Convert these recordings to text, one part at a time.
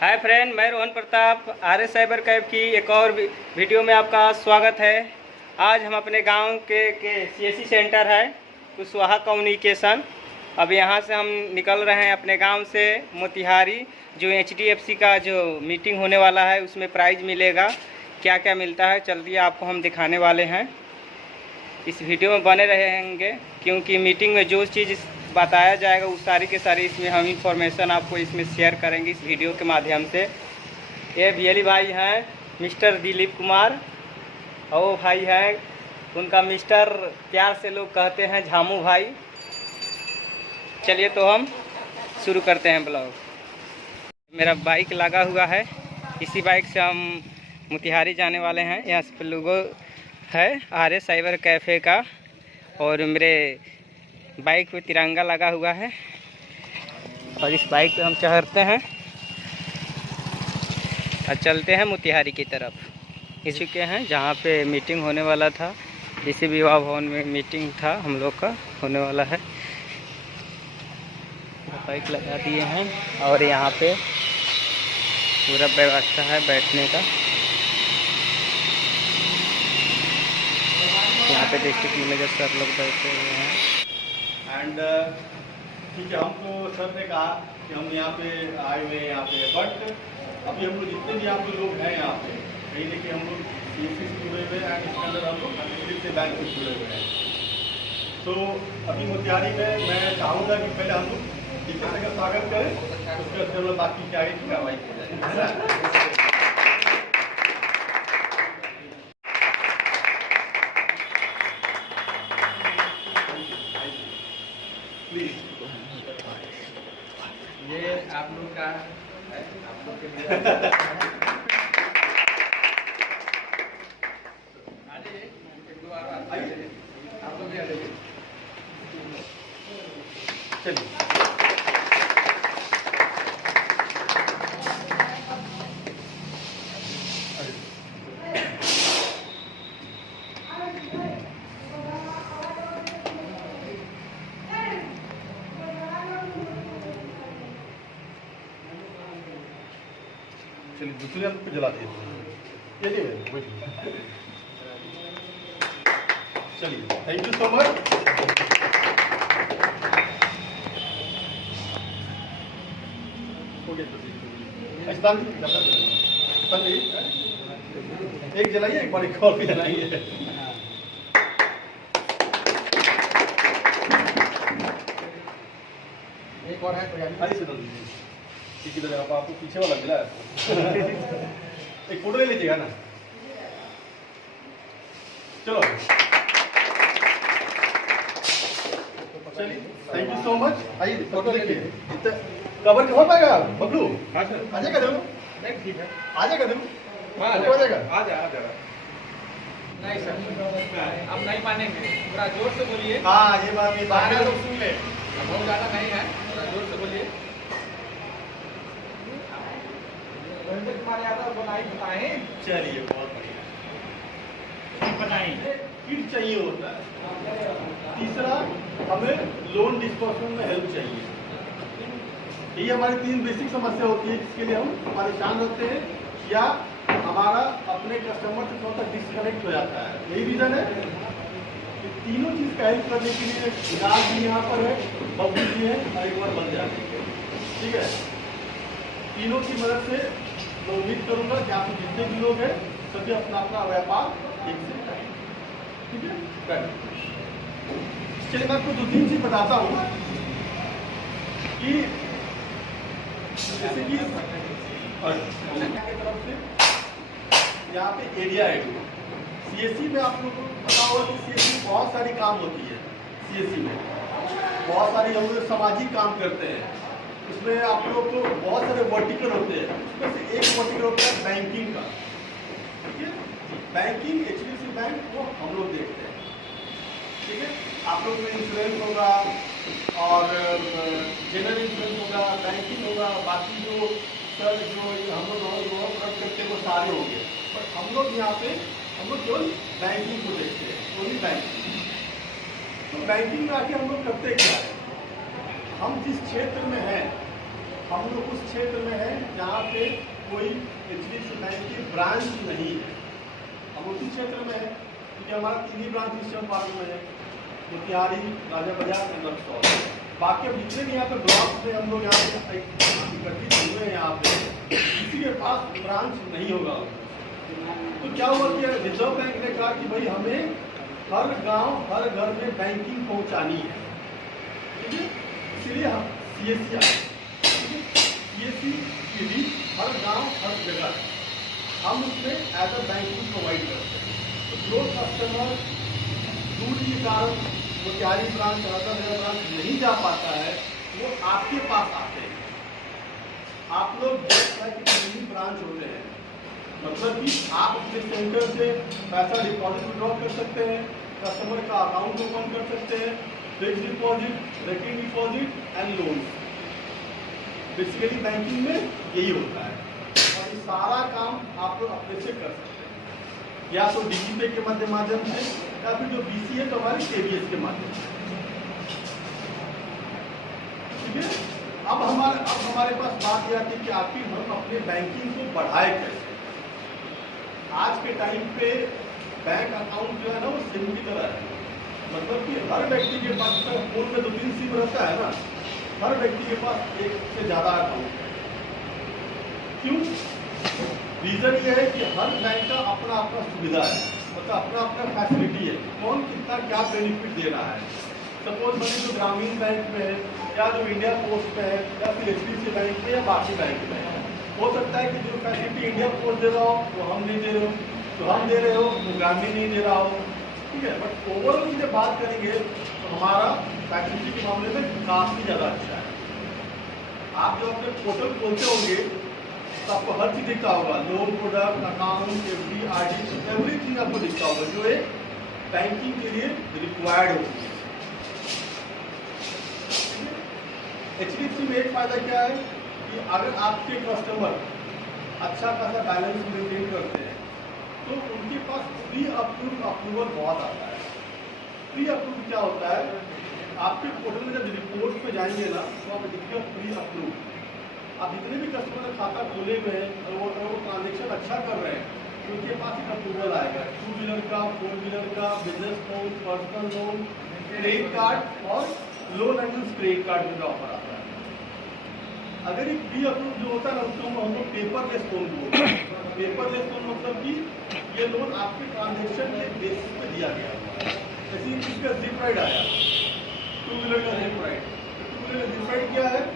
Hi friend, मैं Rohan Pratap R S cyber cab की एक और वीडियो में आपका स्वागत है। आज हम अपने गांव के सीएससी सेंटर है कुशवाहा कम्युनिकेशन। अब यहां से हम निकल रहे हैं अपने गांव से मोतिहारी। जो एचडीएफसी का जो मीटिंग होने वाला है उसमें प्राइज़ मिलेगा। क्या क्या मिलता है चलिए आपको हम दिखाने वाले हैं। इस वीडियो में बने रहेंगे क्योंकि मीटिंग में जो चीज़ बताया जाएगा वो सारी के सारी इसमें हम इंफॉर्मेशन आपको इसमें शेयर करेंगे इस वीडियो के माध्यम से। ये बियली भाई हैं मिस्टर दिलीप कुमार, और वो भाई हैं उनका मिस्टर प्यार से लोग कहते हैं झामू भाई। चलिए तो हम शुरू करते हैं ब्लॉग। मेरा बाइक लगा हुआ है, इसी बाइक से हम मोतिहारी जाने वाले हैं। यहाँ से लोगो है आर एस साइबर कैफ़े का, और मेरे बाइक पे तिरंगा लगा हुआ है और इस बाइक पे हम चढ़ते हैं और चलते हैं मोतिहारी की तरफ। इस चुके हैं जहाँ पे मीटिंग होने वाला था, इसी विवाह भवन में मीटिंग था हम लोग का होने वाला है। बाइक लगा दिए हैं और यहाँ पे पूरा व्यवस्था है बैठने का। यहाँ पे डिस्ट्रिक्ट मैनेजर सर लोग बैठे हुए हैं। एंड ठीक है, हमको सर ने कहा कि हम यहाँ पे आए हुए हैं यहाँ पे, बट अभी हम लोग जितने भी यहाँ पे लोग हैं यहाँ पे कहीं ना कहीं हम लोग सीएससी से जुड़े हुए हैं एंड इसके अंदर हम लोग अंग्रेजी से बैंक से जुड़े हुए हैं। तो अभी मोतिहारी में मैं चाहूँगा कि पहले हम लोग टीचर का स्वागत करें, उसके बाद हम लोग बाकी क्या आगे की कार्रवाई की जाए। प्लीज ये आप लोग का है, आप लोग के लिए आइए, एक दो बार आइए, आप लोग भी आ जाइए। चलिए चलिए दूसरे हाथ पे जला दिए। चलिए, थैंक यू सो मच। हो गया एक जलाइए, एक बार एक और भी जलाइए। एक और है तो ठीक है, आपको पीछे वाला मिला है। एक फोटो ले लीजिएगा ना। चलो चलिए, थैंक यू सो मच। आइए फोटो देखिए, कवर के हो पाएगा बबलू? हाँ सर, आ जाएगा देखो। नहीं ठीक है, आ जाएगा देखो। हाँ हो जाएगा, आ जाएगा। नहीं सर, अब नहीं मानेंगे, थोड़ा जोर से बोलिए। हाँ ये बात सारे लोग सुन ले, बहुत ज़्यादा नहीं है, थोड़ा जोर से बोलिए। कुमार यादव बताएं। चलिए, बहुत बढ़िया बताएंगे। किट चाहिए होता है। तीसरा, हमें लोन डिस्बर्समेंट में हेल्प चाहिए। ये हमारी 3 बेसिक समस्या होती है जिसके लिए हम परेशान होते हैं या हमारा अपने कस्टमर से थोड़ा सा डिस्कनेक्ट हो जाता है। यही रीज़न है कि तीनों चीज़ का हेल्प करने के लिए विराज भी यहाँ पर है, बबलू जी है और एक बार बन जाएंगे। ठीक है, तीनों की मदद से मैं उम्मीद करूँगा कि आप जितने भी लोग हैं सभी अपना अपना व्यापार ठीक से करें। ठीक है, चलिए मैं आपको 2-3 चीज़ बताता हूँ कि जैसे कि तरफ से यहाँ पे एरिया है। सीएससी में आप लोगों को पता होगा कि सीएससी में बहुत सारी काम होती है। सीएससी में बहुत सारी हम लोग सामाजिक काम करते हैं। उसमें आप लोग को बहुत सारे वर्टिकल होते हैं, उसमें से एक वर्टिकल होता है बैंकिंग का। ठीक है, बैंकिंग एचडीएफसी बैंक को हम लोग देखते हैं। ठीक है, आप लोग में इंश्योरेंस होगा और जनरल इंश्योरेंस होगा, बैंकिंग होगा, बाकी जो सर जो हम लोग वर्क करते हैं वो सारे होंगे। बट हम लोग यहाँ पे हम लोग केवल बैंकिंग को देखते हैं, ओनली बैंकिंग। तो बैंकिंग में आके हम लोग करते क्या है, हम जिस क्षेत्र में हैं हम लोग उस क्षेत्र में हैं जहाँ यहाँ पे कोई HDFC बैंक की ब्रांच नहीं है। हम उसी क्षेत्र में है क्योंकि हमारा 3 ही ब्रांच ईस्टर्न पार्क में है, मोतिहारी, राजा बाजार एंड रक्सौल। बाकी अब जितने भी यहाँ पे ब्लॉक में हम लोग यहाँ पे इकट्ठित हुए हैं, यहाँ पे किसी के पास ब्रांच नहीं होगा। तो क्या हुआ कि रिजर्व बैंक ने कहा कि भाई हमें हर गांव हर घर में बैंकिंग पहुंचानी है, ठीक है। इसलिए हम CSC आए, CSC की भी हर गांव हर जगह हम उसमें एज अ बैंकिंग प्रोवाइड करते हैं। तो जो कस्टमर दूर के कारण मोतिहारी ब्रांच राजा ब्रांच नहीं जा पाता है, वो आपके पास आते हैं। आप लोग देखते हैं कि कितनी ब्रांच होते हैं, मतलब कि आप अपने सेंटर से पैसा डिपॉजिट विड्रॉ कर सकते हैं, कस्टमर का अकाउंट ओपन कर सकते हैं, fix deposit, recurring deposit and loan. Basically banking में यही होता है और ये सारा काम आप लोग अपने से कर सकते हैं, या तो DigiPay के माध्यम से या फिर जो BC है तो हमारे KBS के माध्यम से, ठीक है। अब हमारे पास बात यह आती है कि आखिर हम अपने बैंकिंग को बढ़ाए कैसे। आज के टाइम पे बैंक अकाउंट जो है ना वो सिम की तरह है, मतलब कि हर व्यक्ति के पास फोन में 2-3 सिम रहता है ना, हर व्यक्ति के पास एक से ज़्यादा अकाउंट है। क्यों? रीज़न ये है कि हर बैंक का अपना अपना सुविधा है, मतलब अपना अपना फैसिलिटी है, कौन कितना क्या बेनिफिट दे रहा है। सपोज मैंने जो ग्रामीण बैंक में है या जो इंडिया पोस्ट में है या फिर HDFC बैंक में या बाकी बैंक में है, हो सकता है कि जो फैसिलिटी इंडिया पोस्ट दे रहा हो वो हम नहीं दे रहे हो, तो हम दे रहे हो वो ग्रामीण नहीं दे रहा हो, ठीक है। बट ओवरऑल जब बात करेंगे तो हमारा फैसिलिटी के मामले में काफ़ी ज़्यादा अच्छा है। आप जो अपने पोर्टल खोलते होंगे तो आपको हर चीज़ दिखता होगा, loan, product, account, FD, RD, everything आपको दिखता होगा जो एक बैंकिंग के लिए रिक्वायर्ड होती है। HDFC में एक फायदा क्या है कि अगर आपके कस्टमर अच्छा खासा बैलेंस मेंटेन करते हैं तो उनके पास प्री अप्रूवल बहुत आता है। प्री अप्रूव क्या होता है? आपके पोर्टल में जब रिपोर्ट पे जाएंगे ना तो आप देखिएगा प्री अप्रूव। आप जितने भी कस्टमर खाता खोले हुए हैं और वो ट्रांजेक्शन अच्छा कर रहे हैं तो उनके पास एक अप्रूवल आएगा, 2 व्हीलर का, 4 व्हीलर का, business loan, personal loan, credit card और लोन अगेंस्ट क्रेडिट कार्ड का ऑफर आता है। अगर एक प्री अप्रूव जो होता है ना उसको हम लोग पेपरलेस लोन बोलते हैं। पेपरलेस लोन मतलब कि ये लोन आपके ट्रांजेक्शन के बेसिस पे दिया गया है। जैसे इसका जिप राइड आया, 2 व्हीलर का जिप राइड। 2 व्हीलर का जिप राइड क्या है?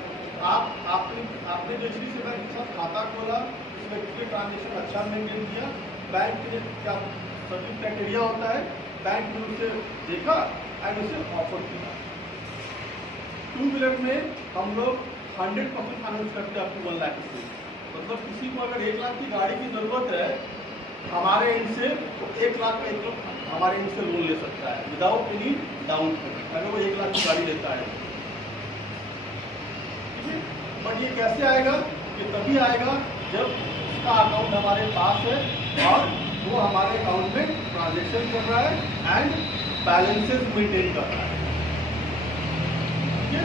आपने जो HDFC बैंक के साथ खाता खोला, उस व्यक्ति के ट्रांजेक्शन अच्छा मेंटेन किया, बैंक के क्या सभी क्राइटेरिया होता है, बैंक ने उसे देखा एंड उसे ऑफर किया। 2 व्हीलर में हम लोग 100% फाइनेंस करते हैं अप टू 1 लाख रुपये। मतलब किसी को अगर 1 लाख की गाड़ी की जरूरत है हमारे एंड से, तो 1 लाख का एक लोग हमारे एंड से लोन ले सकता है विदाउट एनी डाउन पेमेंट, अगर वो 1 लाख की गाड़ी लेता है। ठीक है, बट ये कैसे आएगा? ये तभी आएगा जब उसका अकाउंट हमारे पास है और वो हमारे अकाउंट में ट्रांजेक्शन कर रहा है एंड बैलेंसेस मेंटेन कर रहा है। ठीक है,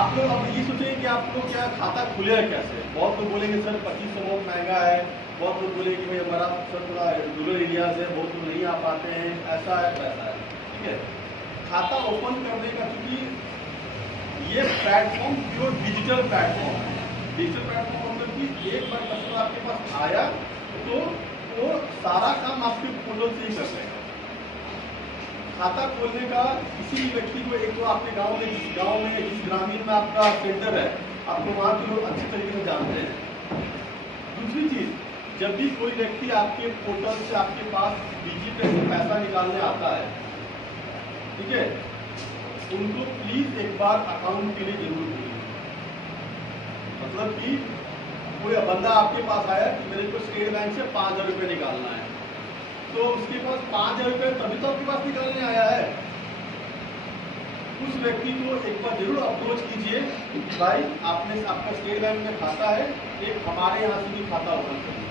आप लोग अब ये सोचेंगे कि आप लोग क्या खाता खुले हैं कैसे? बहुत लोग बोलेंगे सर 2500 बहुत महंगा है, बहुत लोग बोलेंगे कि भाई हमारा सर थोड़ा रूरल एरियाज है, बहुत लोग नहीं आ पाते हैं, ऐसा है वैसा है। ठीक है, खाता ओपन करने का क्योंकि ये प्लेटफॉर्म प्योर डिजिटल प्लेटफॉर्म है। डिजिटल प्लेटफॉर्म मतलब कि एक बार कस्टमर आपके पास आया तो वो सारा काम आपके पोर्टल से ही कर लेगा। खाता खोलने का किसी भी व्यक्ति को, एक तो आपके गांव में जिस ग्रामीण में आपका सेंटर है आपको वहाँ के लोग अच्छी तरीके से जानते हैं। दूसरी चीज़, जब भी कोई व्यक्ति आपके पोर्टल से आपके पास डिजिटल से पैसा निकालने आता है, ठीक है, उनको प्लीज एक बार अकाउंट के लिए जरूर बोलिए। मतलब कि कोई बंदा आपके पास आया कि मेरे को स्टेट बैंक से 5000 रुपये निकालना है, तो उसके पास 5000 रुपये तभी तो आपके पास निकालने आया है। उस व्यक्ति को एक बार जरूर अप्रोच कीजिए, भाई आपका स्टेट बैंक में खाता है, एक हमारे यहाँ से भी खाता ओपन करिए।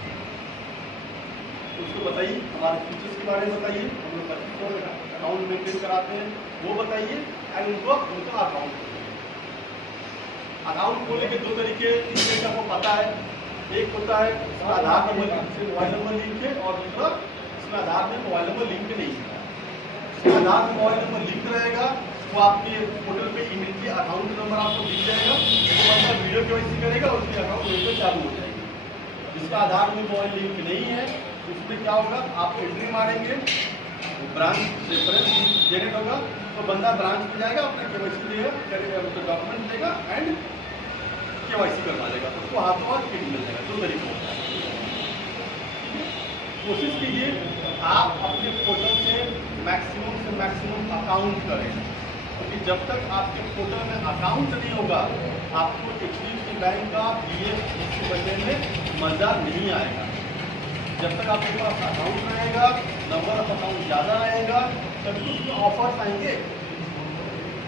उसको बताइए हमारे फीचर्स के बारे में, बताइए हम लोग 2500 अकाउंट मेंटेन कराते हैं वो बताइए, एंड उनको उनका अकाउंट खोलने के 2 तरीके इस आपको पता पता है, एक होता है इसमें आधार नंबर से मोबाइल नंबर लिंक है, और दूसरा इसमें आधार में मोबाइल नंबर लिंक नहीं है। इसमें आधार में मोबाइल नंबर लिंक रहेगा तो आपके पोर्टल पे इमीडिएटली अकाउंट नंबर आपको दिख जाएगा, तो बंदा वीडियो केवाईसी करेगा, उसके अकाउंट वहीं पे चालू हो जाएगी। जिसका आधार में मोबाइल लिंक नहीं है उसमें क्या होगा, आप एंट्री मारेंगे, ब्रांच रेफरेंस जनरेट होगा, तो बंदा ब्रांच में जाएगा, अपना केवाईसी देगा, करेगा, डॉक्यूमेंट देगा एंड केवाईसी करवा देगा, उसको हाथों हाथ किट मिल जाएगा। 2 तरीका होता है। कोशिश कीजिए आप अपने पोर्टल से मैक्सिमम अकाउंट करें, क्योंकि जब तक आपके पोर्टल में अकाउंट नहीं होगा आपको HDFC बैंक का BF बनने में मज़ा नहीं आएगा। जब तक आपके पास अकाउंट रहेगा, नंबर ऑफ अकाउंट ज़्यादा रहेगा, तभी उसमें ऑफर्स आएंगे,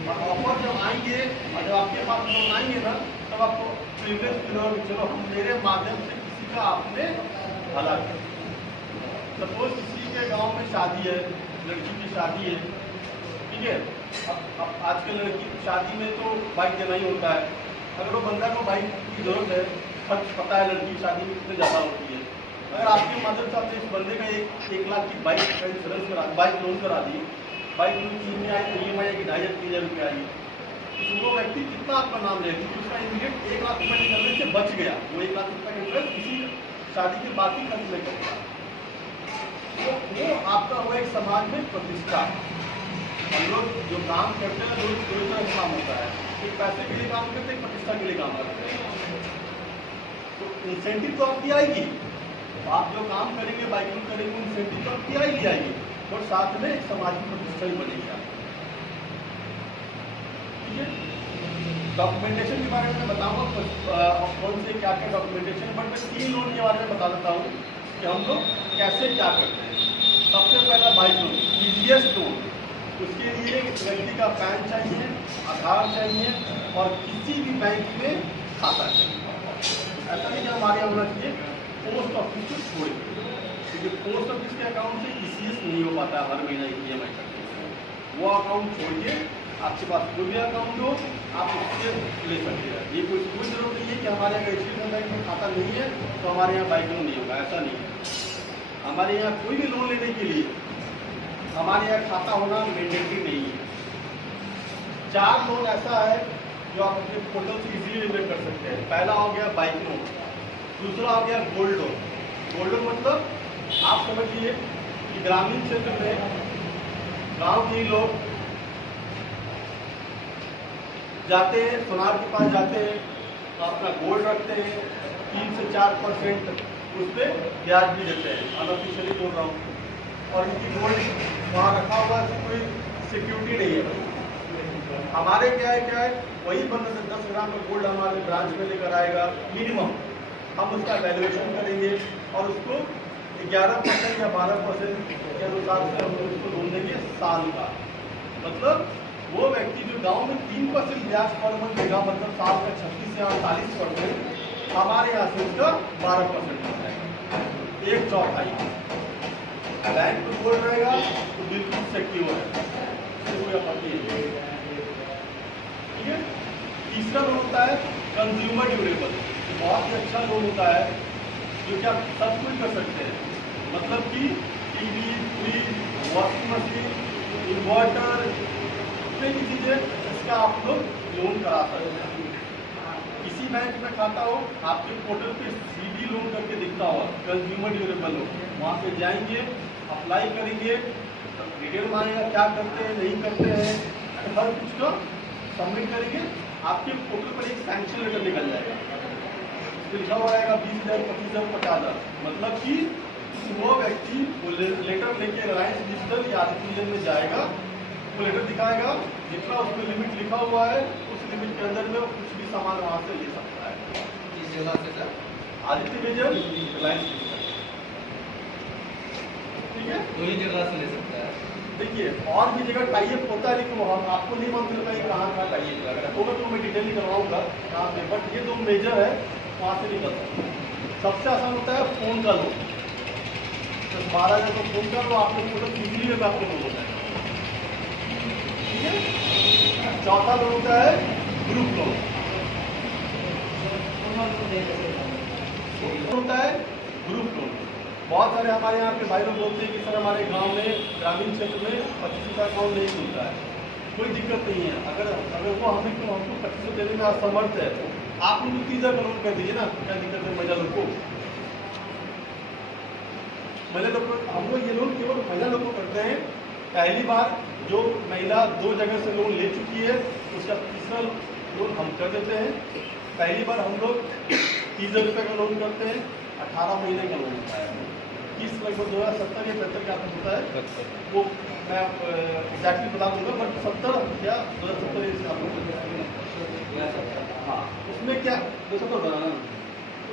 और ऑफर जब आएंगे और जब आपके पास लोन आएंगे ना, तब आपको प्रिविलेज फील होगा कि चलो मेरे माध्यम से किसी का आपने भला किया। सपोज किसी के गांव में शादी है, लड़की की शादी है, ठीक है, अब आजकल लड़की की शादी में तो बाइक देना ही होता है। अगर वो बंदा को बाइक की जरूरत है, खर्च पता है लड़की की शादी में कितनी ज़्यादा होती है, अगर आपके माध्यम से आपने इस बंदे का 1 लाख की बाइक का इंश्योरेंस करा, बाइक लोन करा दी, बाइक लोन की EMI की 2,500-3,000 रुपये आई, तो वो व्यक्ति कितना आपका नाम लेगा, क्योंकि उसका इमीडिएट 1 लाख रुपये निकलने से बच गया, वो 1 लाख रुपये का इंटरेस्ट किसी शादी के बाकी खर्च में करेगा। तो वो आपका वो एक समाज में प्रतिष्ठा। हम लोग जो काम करते हैं रोज दो तरह का काम होता है, एक पैसे के लिए काम करते हैं, प्रतिष्ठा के लिए काम करते हैं। तो इंसेंटिव तो आपकी आएगी, आप जो काम करेंगे, बाइकिंग करेंगे, इंसेंटिव तो आपकी आएगी, और साथ में एक समाज की प्रतिष्ठा भी बनेगी आपकी। ठीक है, डॉक्यूमेंटेशन के बारे में बताऊंगा कौन से क्या क्या डॉक्यूमेंटेशन, बट मैं 3 लोन के बारे में बता देता हूँ कि हम लोग कैसे क्या करते हैं। सबसे पहला बाइक लोन, ईजीएस्ट लोन। उसके लिए व्यक्ति का पैन चाहिए, आधार चाहिए, और किसी भी बैंक में खाता चाहिए। ऐसा नहीं कि हमारे यहाँ होना चाहिए पोस्ट ऑफिस को छोड़ के, क्योंकि पोस्ट ऑफिस के अकाउंट से ECS नहीं हो पाता हर महीने EMI करते हैं। वो अकाउंट छोड़ के आपके पास कोई भी अकाउंट हो, आप उससे ले सकते हैं। ये कोई जरूरत नहीं है कि हमारे यहाँ HDFC बैंक में खाता नहीं है तो हमारे यहाँ बाइक लोन नहीं होगा, ऐसा नहीं है। हमारे यहाँ कोई भी लोन लेने के लिए हमारे यहाँ खाता होना मैंडेटरी नहीं है। 4 लोन ऐसा है जो आप अपने पोर्टल से इजीली लेकर कर सकते हैं। पहला हो गया बाइक लोन, दूसरा हो गया गोल्ड लोन। गोल्ड लोन मतलब आप समझिए कि ग्रामीण क्षेत्र में गांव के लोग जाते हैं, सुनार के पास जाते हैं, तो अपना गोल्ड रखते हैं, 3 से 4% उस पर ब्याज भी देते हैं, अनऑफिशियली बोल रहा हूँ। और इनकी गोल्ड वहाँ रखा हुआ है, कोई सिक्योरिटी नहीं है। हमारे क्या है वही बंदा 10 ग्राम का गोल्ड हमारे ब्रांच में लेकर आएगा मिनिमम, हम उसका वैल्यूएशन करेंगे और उसको 11% या 12% के अनुसार से हम उसको लोन देंगे साल का। मतलब वो व्यक्ति जो गांव में 3% ब्याज पर मंथ देगा, मतलब साल का 36 से 48%, हमारे यहाँ से उसका 12% हो जाएगा, 1/4। बैंक में गोल्ड रहेगा तो बिल्कुल सिक्योर है, कोई आपत्ति नहीं। ठीक है, तीसरा लोन होता है कंज्यूमर ड्यूरेबल। बहुत ही अच्छा लोन होता है जो कि आप सब कुछ कर सकते हैं, मतलब कि TV, fridge, washing machine, inverter, इतनी की चीज़ें, इसका आप लोग लोन करा सकते हैं। किसी बैंक में खाता हो, आपके पोर्टल पे CD लोन करके दिखता होगा कंज्यूमर ड्यूरेबल लोन, वहाँ पे जाएंगे, अप्लाई करेंगे, डिटेल मांगेगा क्या करते हैं नहीं करते हैं, हर कुछ का सबमिट करेंगे, आपके पोर्टल पर एक सैंक्शन लेटर निकल जाएगा, लिखा हुआ रहेगा 20,000, 25,000, 50,000। मतलब कि वो व्यक्ति लेटर लेके रिलायंस डिजिटल या आदित्य में जाएगा, वो लेटर दिखाएगा, जितना उसमें लिमिट लिखा हुआ है उस लिमिट के अंदर में वो कुछ भी सामान वहाँ से ले सकता है। इस जगह से sir Aditya vision, Reliance digital, ठीक है, वही जगह से ले सकता है। देखिए और भी जगह टाइप होता है, लेकिन हम आपको नहीं मालूम चलता है कहाँ टाइप है। अगर होगा तो मैं डिटेल निकलवाऊंगा कहाँ पे, बट ये 2 मेजर है, वहाँ से निकल सकता है। सबसे आसान होता है फ़ोन का लोन, 12,000 का फ़ोन का लो, आपको फोटो इजीली में आपको लोन होता है। ठीक है, चौथा लोन होता है ग्रुप लोन। होता है ग्रुप लोन। बहुत सारे हमारे यहाँ पे भाई लोग बोलते हैं कि सर हमारे गांव में ग्रामीण क्षेत्र में 25 का अकाउंट नहीं खुलता है। कोई दिक्कत नहीं है, अगर वो हमको 25 देने में असमर्थ है तो आप उनको 30,000 का लोन कर दीजिए ना, क्या दिक्कत है महिला लोग को। महिला लोग को हम लोग ये लोन केवल महिला लोग को करते हैं। पहली बार जो महिला 2 जगह से लोन ले चुकी है उसका तीसरा लोन हम कर देते हैं। पहली बार हम लोग 30,000 रुपये का लोन करते हैं, 18 महीने का लोन होता है। किस लगभग 2070 या 75 का होता है वो मैं एग्जैक्टली बता दूंगा, बट 70 या 2070 से आप लोग। हाँ, उसमें क्या 270 बनाना,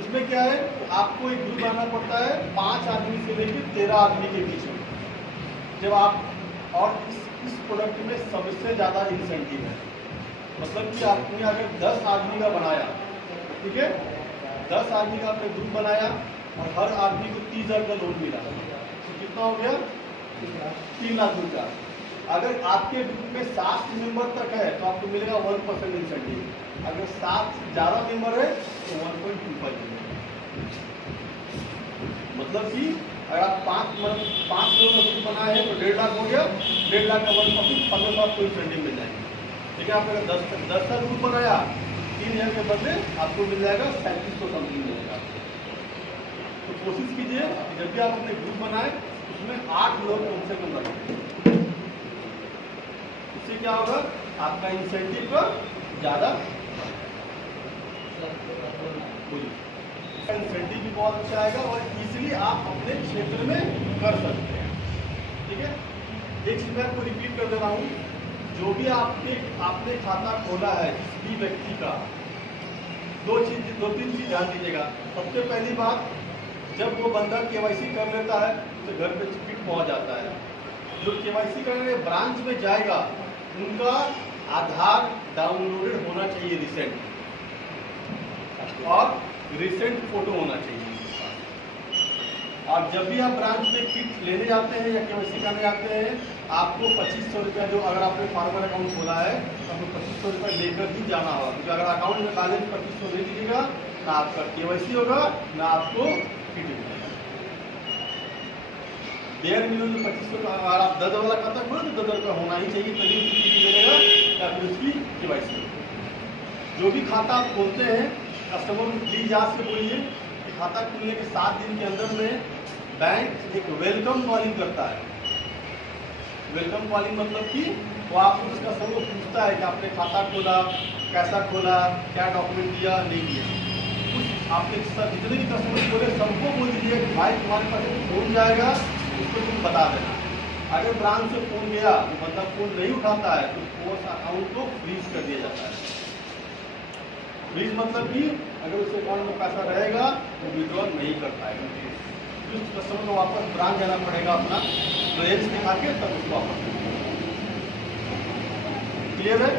उसमें क्या है आपको एक ग्रुप बनाना पड़ता है 5 आदमी से लेकर 13 आदमी के बीच में। जब आप और इस प्रोडक्ट में सबसे ज़्यादा इंसेंटिव है, मतलब कि आपने अगर 10 आदमी का बनाया, ठीक है, 10 आदमी का आपने ग्रुप बनाया और हर आदमी को 30,000 का लोन मिला तो कितना हो गया 3 लाख रुपया। अगर आपके ग्रुप में 7 मेंबर तक है तो आपको मिलेगा 1% इंसेंटिव। अगर 7 से ज़्यादा मेंबर है तो 1.25 मतलब कि अगर आप 5 लोगों का ग्रुप बनाए हैं तो 1.5 लाख हो गया, 1.5 लाख का 1% 15,000 को इंसेंटिव मिल जाएंगे। ठीक है, आपने अगर 10 का ग्रुप बनाया 3,000 के बदले आपको मिल जाएगा 3700 समथिंग मिलेगा। तो कोशिश कीजिए जब भी आप अपने ग्रुप बनाए उसमें 8 लोग कम से कम रखें। इससे क्या होगा आपका इंसेंटिव का ज़्यादा इंसेंटिव भी बहुत अच्छा आएगा और इजीली आप अपने क्षेत्र में कर सकते हैं। ठीक है, एक चीज मैं आपको रिपीट कर दे रहा हूँ, जो भी आपने खाता खोला है जिस भी व्यक्ति का, 2-3 चीज ध्यान दीजिएगा। सबसे पहली बात, जब वो बंदा केवाईसी कर लेता है तो घर पे चिट पहुंच जाता है। जो केवाईसी करने ब्रांच में जाएगा उनका आधार डाउनलोडेड होना चाहिए रिसेंट, और रिसेंट फोटो होना चाहिए। और जब भी आप ब्रांच में किट लेने जाते हैं या केवाईसी करने जाते हैं आपको 2500 रुपया, जो अगर आपने फार्मर अकाउंट खोला है तो आपको 2500 रुपया लेकर ही जाना होगा, क्योंकि अगर अकाउंट में बैलेंस 2500 ले लीजिएगा ना आपका केवाईसी होगा ना आपको किट मिलेगा। बेयर मिनिमम 2500 का अगर आप 10 वाला खाता खोलो तो 10 रुपया होना ही चाहिए, तभी उसकी किट मिलेगा या फिर उसकी केवाईसी। जो भी खाता आप खोलते हैं कस्टमर को प्लीज याद से बोलिए कि खाता खुलने के 7 दिन के अंदर में बैंक एक वेलकम कॉलिंग करता है। वेलकम कॉलिंग मतलब कि वो आप उस कस्टमर को पूछता है कि आपने खाता खोला, कैसा खोला, क्या डॉक्यूमेंट दिया, नहीं दिया। कुछ आपके जितने भी कस्टमर खोले सबको बोल दीजिए कि भाई तुम्हारे पास एक फोन जाएगा, उसको तुम बता देना। अगर ब्रांच से फोन गया तो बंदा फोन नहीं उठाता है तो उस अकाउंट को फ्रीज कर दिया जाता है। फ्रीज मतलब कि अगर उस अकाउंट में पैसा रहेगा तो विड्रॉल नहीं कर पाएगा, तो उस कस्टमर को वापस ब्रांच जाना पड़ेगा, अपना क्लियरेंस दिखा के तब उसको वापस क्लियर है।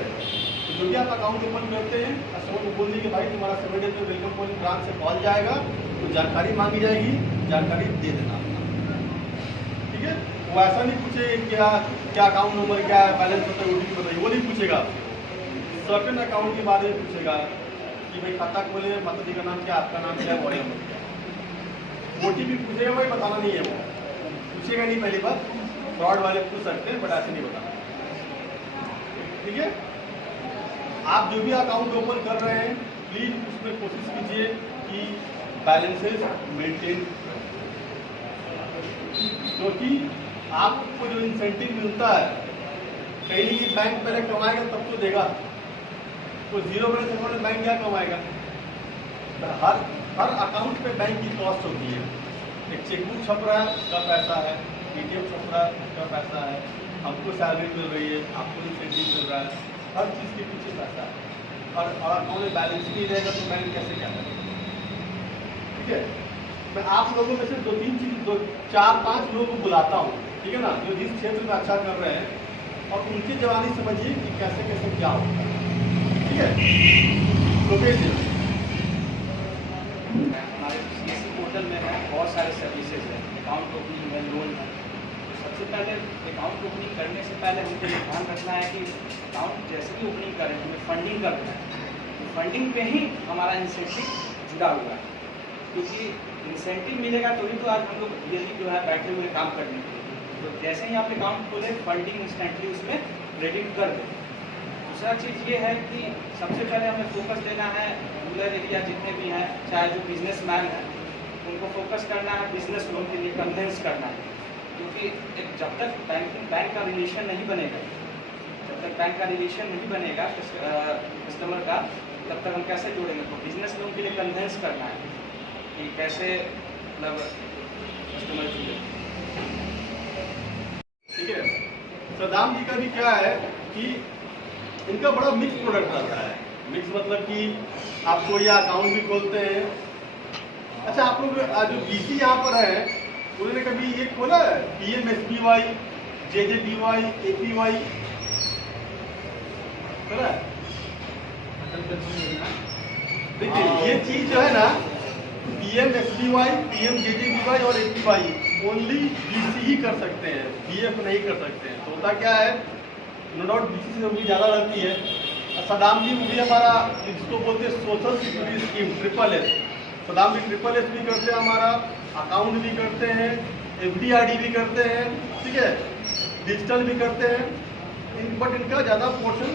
तो जो भी आप अकाउंट ओपन करते हैं कस्टमर को बोल दीजिए कि भाई तुम्हारा 7 डेज में वेलकम कॉलिंग ब्रांच से कॉल जाएगा, तो जानकारी मांगी जाएगी, जानकारी दे देना। ठीक है, वो ऐसा नहीं पूछे क्या अकाउंट नंबर क्या है, बैलेंस बताइए, OTP बताइए, वो नहीं पूछेगा। सर्टेन अकाउंट के बारे में पूछेगा कि भाई खाता खोले, माता जी का नाम क्या, आपका नाम क्या है, बॉडी नंबर क्या है। OTP पूछेगा, भाई बताना नहीं है, वो पूछेगा नहीं। पहली बात फ्रॉड वाले पूछ सकते हैं बट ऐसे नहीं बताना। ठीक है, आप जो भी अकाउंट ओपन कर रहे हैं प्लीज उसमें कोशिश कीजिए कि बैलेंसेस मेंटेन, क्योंकि आपको जो इंसेंटिव मिलता है कहीं नहीं, बैंक पहले कमाएगा तब तो देगा, तो 0 बैलेंस अकाउंट में बैंक क्या कमाएगा। हर अकाउंट पे बैंक की कॉस्ट होती है। एक चेकबुक छप रहा है उसका पैसा है, ATM छप रहा है उसका पैसा है, हमको सैलरी मिल रही है, आपको इंसेंटिव मिल रहा है, हर चीज़ के पीछे पैसा है। और अकाउंट में बैलेंस ही नहीं रहेगा तो बैंक कैसे क्या करेगा। ठीक है, मैं आप लोगों में से 4-5 लोगों को बुलाता हूँ, ठीक है ना, जो जिस क्षेत्र में अच्छा कर रहे हैं, और उनकी जवानी समझिए कि कैसे कैसे क्या होता है। ठीक है, तो हमारे CSC पोर्टल में है बहुत सारे सर्विसेज हैं, अकाउंट ओपनिंग है, लोन है। तो सबसे पहले अकाउंट ओपनिंग करने से पहले हमको ये ध्यान रखना है कि अकाउंट जैसे भी ओपनिंग करें हमें फंडिंग करना है, तो फंडिंग पे ही हमारा इंसेंटिव जुड़ा हुआ है। क्योंकि इंसेंटिव मिलेगा तो ही तो आज हम लोग रियली जो है बैठे हुए काम करने के लिए। तो जैसे ही आप अकाउंट खोले फंडिंग इंस्टेंटली उसमें क्रेडिट कर दें। दूसरा चीज़ ये है कि सबसे पहले हमें फोकस देना है रूरल एरिया जितने भी हैं, चाहे जो बिजनेसमैन हैं, उनको फोकस करना है बिजनेस लोन के लिए कन्वेंस करना है। क्योंकि जब तक बैंक का रिलेशन नहीं बनेगा, कस्टमर का, तब तक हम कैसे जोड़ेंगे। तो बिजनेस लोन के लिए कन्वेंस करना है कि कैसे मतलब कस्टमर जुड़े। ठीक है, सदाम जी का भी क्या है कि इनका बड़ा मिक्स प्रोडक्ट आता है। मिक्स मतलब कि आपको ये अकाउंट भी खोलते हैं। अच्छा, आप लोग जो बीसी यहाँ पर है उन्होंने कभी ये खोला है PMSBY, JJBY, APY खोला है? देखिए ये चीज जो है ना, PMSBY, PMJJBY और APY ओनली बीसी ही कर सकते हैं, BF नहीं कर सकते हैं। तो होता क्या है, नो डाउट बीसी से भी ज़्यादा रहती है। सदाम जी भी हमारा जिसको बोलते हैं social security scheme SSS, Saddam ji SSS भी करते हैं, हमारा अकाउंट भी करते हैं, FDRD भी करते हैं, ठीक है, डिजिटल भी करते हैं। बट इनका ज़्यादा पोर्शन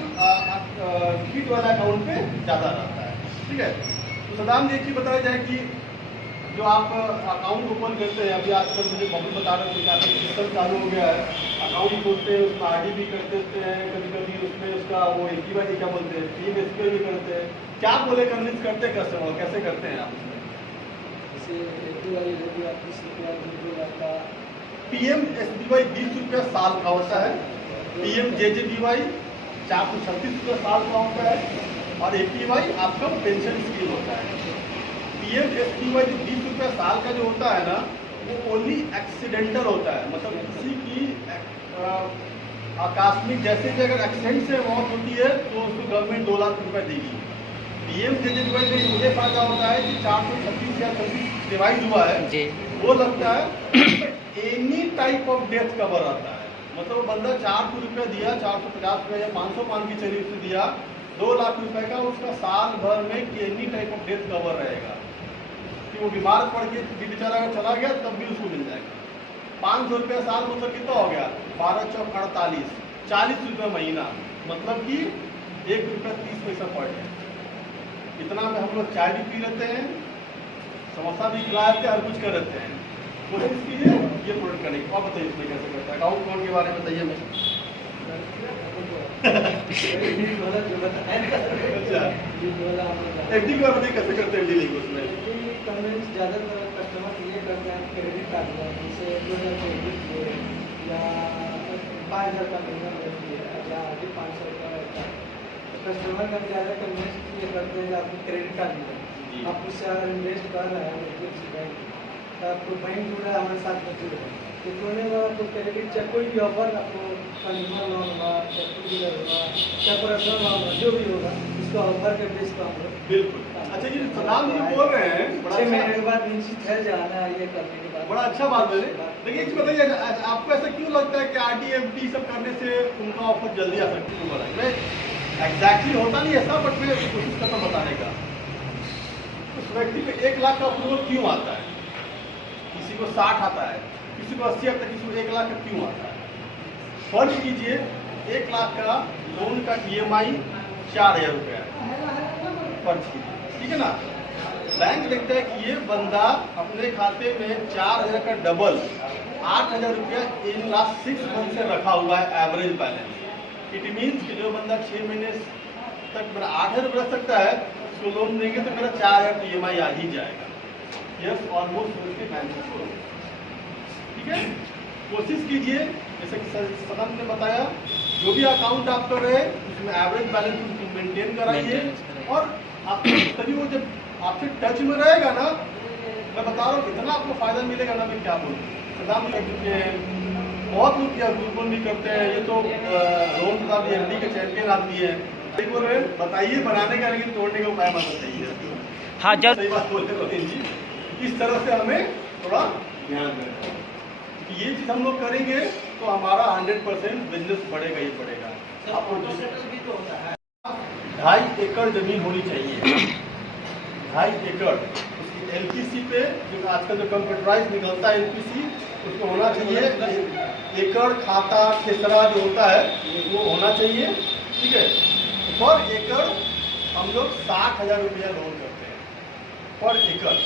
किट वाला अकाउंट पे ज़्यादा रहता है, ठीक है। तो सदाम जी एक चीज़ बताया जाए कि जो आप अकाउंट ओपन करते हैं, अभी आजकल मुझे बबल बता रहे थे काफ़ी सिस्टम चालू हो गया है, अकाउंट खोलते हैं, उसमें RD भी कर देते हैं, कभी कभी उसमें उसका वो APY क्या बोलते हैं, PMSBY भी करते हैं। क्या बोले कन्विंस करते हैं कस्टमर, कैसे करते हैं आप उसमें? PMSBY 20 रुपया साल का होता है, PMJJBY 436 साल का होता है, और APY आपका पेंशन स्कीम होता है। PMSBY जो 20 रुपया साल का जो होता है ना, वो ओनली एक्सीडेंटल होता है, मतलब किसी की आकस्मिक, जैसे कि अगर एक्सीडेंट से मौत होती है तो उसको गवर्नमेंट 2 लाख रुपए देगी। PMJJBY में मुझे फायदा होता है कि 436 या 36 डिवाइड हुआ है, वो लगता है any type of death cover आता है। मतलब वो बंदा 400 रुपया दिया, 450 रुपया या 500 मान की चलिए उसने दिया, 2 लाख रुपए का उसका साल भर में any type of death cover रहेगा कि वो बीमार पड़ के भी बेचारा अगर चला गया तब भी उसको मिल जाएगा। 500 रुपया साल मतलब कितना हो गया, 12 चौक 48, 40 रुपये महीना, मतलब कि 1 रुपया 30 पैसा पर डे। इतना में हम लोग चाय भी पी लेते हैं, समोसा भी खिला लेते हैं, हर कुछ कर लेते हैं। कोशिश कीजिए ये प्रोडक्ट करने की। और बताइए इसमें कैसे करते हैं, अकाउंट के बारे में बताइए हमें। अच्छा, FD के बारे में कैसे करते हैं डीलिंग उसमें? कन्वेंस ज़्यादातर कस्टमर ये करते हैं क्रेडिट कार्ड का, जैसे 2000 क्रेडिट लिए या 5000 का मिनिमम रहती है या आगे 500 का रहता है। तो कस्टमर का ज़्यादा कन्वेंस ये करते हैं कि आपको क्रेडिट कार्ड मिले, आप उससे अगर इन्वेस्ट कर रहे हैं बैंक, तो आपको बैंक जुड़ा है हमारे साथ बच्चे हुए तो जोड़ने के बाद आपको क्रेडिट चाहे कोई भी ऑफर, आपको कंज्यूमर लोन हुआ, चाहे टू व्हीलर हुआ, चाहे पर्सनल लोन हुआ, जो भी होगा उसका ऑफर के बेस पर हम लोग बिल्कुल। अच्छा, ये सदाम जी बोल रहे हैं, बड़ा 6 महीने के बाद निश्चित है जाना है ये करने के बाद। बड़ा अच्छा बात है। लेकिन एक चीज बताइए, आपको ऐसा क्यों लगता है कि RD FD सब करने से उनका ऑफर जल्दी आ सकता है? मैं एग्जैक्टली होता नहीं ऐसा, बट मैं कोशिश करता बताने का। उस व्यक्ति को 1 लाख का अप्रूवल क्यों आता है, किसी को 60 आता है, किसी को 80 आता है, किसी को 1 लाख का क्यों आता है? फर्ज कीजिए 1 लाख का लोन का EMI 4000 रुपया फर्ज कीजिए, ठीक है ना। बैंक देखता है कि ये बंदा अपने खाते में 4000 का डबल 8000 रुपया इन लास्ट 6 मंथ से रखा हुआ है एवरेज बैलेंस। इट मीन्स कि जो बंदा 6 महीने तक मेरा 8000 रुपया रख सकता है, उसको लोन देंगे तो मेरा 4000 EMI आ ही जाएगा। यस, ऑलमोस्ट बैंक, ठीक है। कोशिश कीजिए, जैसे कि सदन ने बताया, जो भी अकाउंट आप कर रहे हैं उसमें एवरेज बैलेंस उसको मेंटेन कराइए, और आपको तभी वो जब आपसे टच में रहेगा ना, मैं बता रहा हूँ इतना आपको फायदा मिलेगा ना, मैं क्या बोलूँ। सदाम कर चुके हैं, बहुत लोग किया, ग्रुप भी करते हैं, ये तो रोहन प्रताप FD के चैंपियन आदमी है। बताइए बनाने का, लेकिन तोड़ने का उपाय मत बताइए। हाँ, जब सही बात बोलते रोहित जी, इस तरह से हमें थोड़ा ध्यान देना कि ये चीज़ हम लोग करेंगे तो हमारा 100% बिजनेस बढ़ेगा ही बढ़ेगा। आपको भी तो होता है 2.5 एकड़ जमीन होनी चाहिए, 2.5 एकड़। उसकी एलपीसी पे जो आजकल जो कंप्यूटराइज निकलता है एलपीसी, उसको होना चाहिए एकड़ खाता खेसरा जो होता है वो होना चाहिए। ठीक है, पर एकड़ हम लोग 60,000 रुपया लोन करते हैं पर एकड़।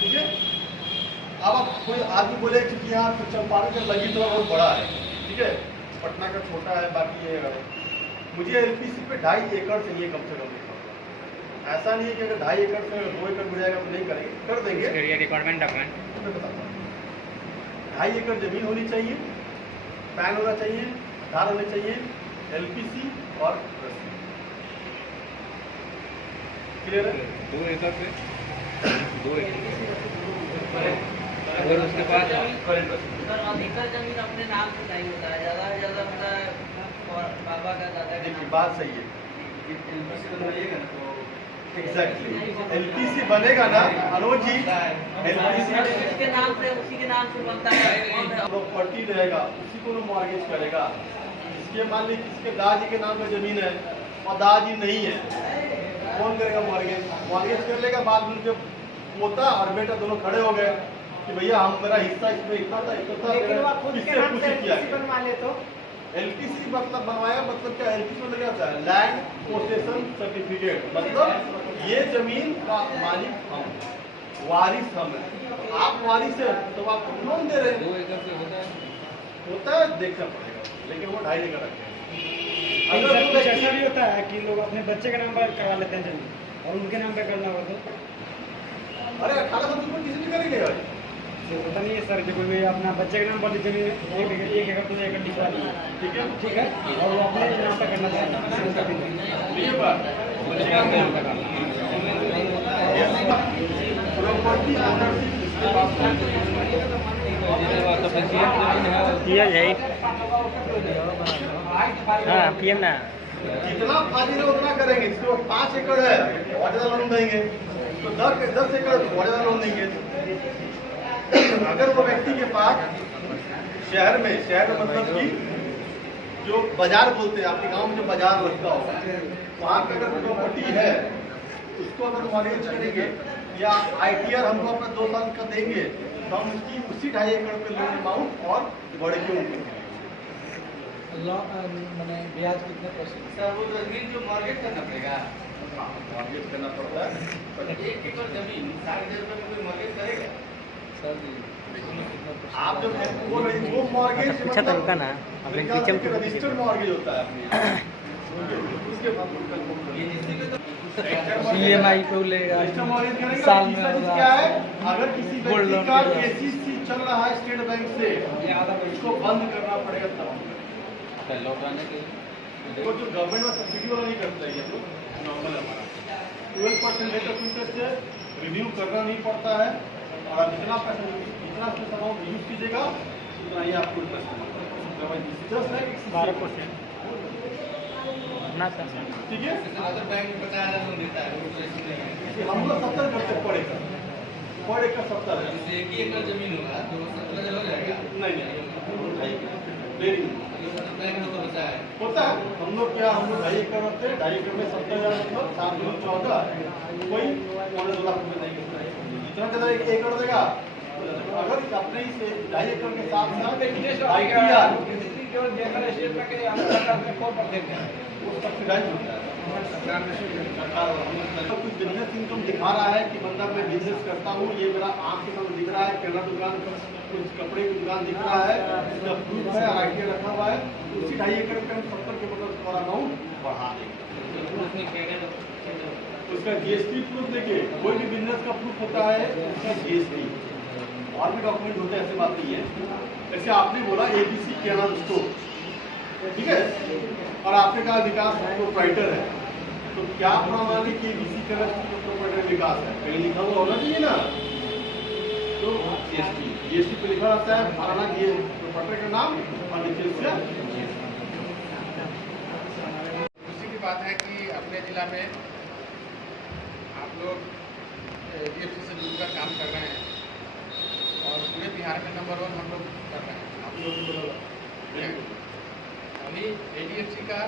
ठीक है, अब आप कोई आदमी बोले कि यहाँ तो चंपारण का लगी तो बहुत बड़ा है, ठीक है, पटना का छोटा है, बाकी ये है। मुझे एलपीसी पे 2.5 एकड़ चाहिए कम से कम। ऐसा नहीं है कि अगर 2.5 एकड़ से 2 एकड़ मिल जाएगा तो नहीं करेंगे, कर देंगे। रिक्वायरमेंट डॉक्यूमेंट मैं बताता हूँ, 2.5 एकड़ जमीन होनी चाहिए, पैन होना चाहिए, आधार होने चाहिए, एलपीसी और रसीद। क्लियर है? 2 एकड़ पे 2 एकड़ अगर उसके बाद सर अधिकतर जमीन अपने नाम से नहीं होता है, ज़्यादा से ज़्यादा होता है और बाबा का दादा का देखिए नाम। बात सही है, एलपीसी बनवाइएगा ना तो एग्जैक्टली एलपीसी बनेगा ना अनुज जी, एलपीसी जिसके नाम से उसी के नाम से बनता है। प्रॉपर्टी रहेगा उसी को मॉर्गेज करेगा। इसके मान लीजिए किसके दादाजी के नाम में जमीन है और दादाजी नहीं है, कौन करेगा मॉर्गेज? मॉर्गेज कर लेगा, बाद में जब पोता और बेटा दोनों खड़े हो गए कि भैया हम मेरा हिस्सा इसमें इतना था लेकिन वो खुद के नाम से किया LPC बनवा ले तो एलपीसी मतलब बनवाया, मतलब क्या एलपीसी मतलब क्या होता है? लैंड पोसेशन सर्टिफिकेट, मतलब ये जमीन का मालिक हम, वारिस हम हैं। आप वारिस है तो आप लोन दे रहे हैं। 2 एकड़ से होता है, देखना पड़ेगा, लेकिन वो 2.5 एकड़ रखे हैं। अगर अगर कुछ ऐसा भी होता है कि लोग अपने बच्चे के नाम पर करवा लेते हैं जमीन और उनके नाम पे करना हो तो अरे 1800 किसी भी करेंगे भाई, ये होता नहीं है सर कि कोई भी अपना बच्चे के नाम पर जमीन 1 एकड़ 2 एकड़ लिखवा दिया, ठीक है, ठीक है, और वो अपने नाम पे करना चाहता है। ये बात प्रॉपर्टी ओनरशिप इसके पास किया जाए। हाँ पीएम ना जितना फाजिल है उतना करेंगे। जिसको 5 एकड़ है बहुत ज़्यादा लोन देंगे, तो 10 एकड़ तो बहुत ज़्यादा लोन देंगे। अगर वो व्यक्ति के पास शहर में मतलब कि जो बाजार बोलते हैं, आपके गांव में जो बाजार लगता होगा, वहाँ पे अगर प्रॉपर्टी है उसको अगर मॉर्गेज करेंगे या ITR हमको अपना 2 साल का देंगे तो हम उसकी उसी 2.5 एकड़ पे लोन अमाउंट और बढ़ के उनको मैंने ब्याज कितने %? सर वो जमीन जो मॉर्गेज करना पड़ेगा, मॉर्गेज करना पड़ता है। 1 एकड़ जमीन 60,000 रुपये में कोई मॉर्गेज करेगा? आप जब वो मॉर्गेज पूछा था उनका ना, अपने पीछे में रजिस्टर्ड मॉर्गेज होता है अपनी, उसके बाद EMI पे लेगा रजिस्टर्ड मॉर्गेज करेंगे। साल में तीसरा चीज होगा। क्या है, अगर किसी गोल्ड व्यक्ति लोन का के लिए। KCC चल रहा है स्टेट बैंक से, उसको बंद करना पड़ेगा तब। लौटाने के तो जो गवर्नमेंट में सब्सिडी वाला नहीं करता है, ये तो नॉर्मल है हमारा 12% रेट ऑफ इंटरेस्ट से रिव्यू करना नहीं पड़ता है, और आप जितना पैसा अमाउंट यूज कीजिएगा उतना ही आपको इंटरेस्ट 12%। ना ठीक है, अगर बैंक में 50,000 लोन देता है वो तो ऐसे नहीं है। हम लोग 70 करते पड़ेगा, 70 है। जैसे 1 ही एकड़ जमीन होगा तो 70,000 हो जाएगा। नहीं डेरी बैंक में तो बचा है। होता है। हम लोग 2.5 एकड़ रखते हैं, 2.5 एकड़ में 70,000 मतलब 7 दूनी 14, कोई 15 लाख रुपये नहीं करता है। जितना ज़्यादा 1 एकड़ देगा, अगर अपने इस 2.5 एकड़ के साथ ITR केवल बेकर स्टेट में के सरकार में 4% है। वो सब्सिडाइज होता है। सरकार कुछ बिजनेस इनकम दिखा रहा है कि बंदा मैं बिजनेस करता हूँ, ये मेरा आँख के सामने दिख रहा है, किराना दुकान, कुछ कपड़े की दुकान दिख रहा है, इसका प्रूफ है, ITR रखा हुआ है, तो उसी 2.5 एकड़ पे हम 70 के मतलब थोड़ा अमाउंट बढ़ा देंगे। उसका GST प्रूफ देखिए, कोई भी बिजनेस का प्रूफ होता है, उसका GST और भी डॉक्यूमेंट होते हैं, ऐसी बात नहीं है। जैसे आपने बोला ABC किराना स्टोर, ठीक है, और आपने कहा विकास प्रोप्राइटर है, तो क्या प्रमाणिक कि ABC किराना स्टोर प्रोप्राइटर विकास है? कहीं लिखा हुआ होना चाहिए ना, तो GST पे लिखा रहता है फलाना ये प्रोप्राइटर का नाम और नीचे से खुशी की बात है कि अपने ज़िला में आप लोग ADFC से जुड़कर काम कर रहे हैं और पूरे बिहार में नंबर 1 हम लोग कर रहे हैं। आप लोग अभी ADFC का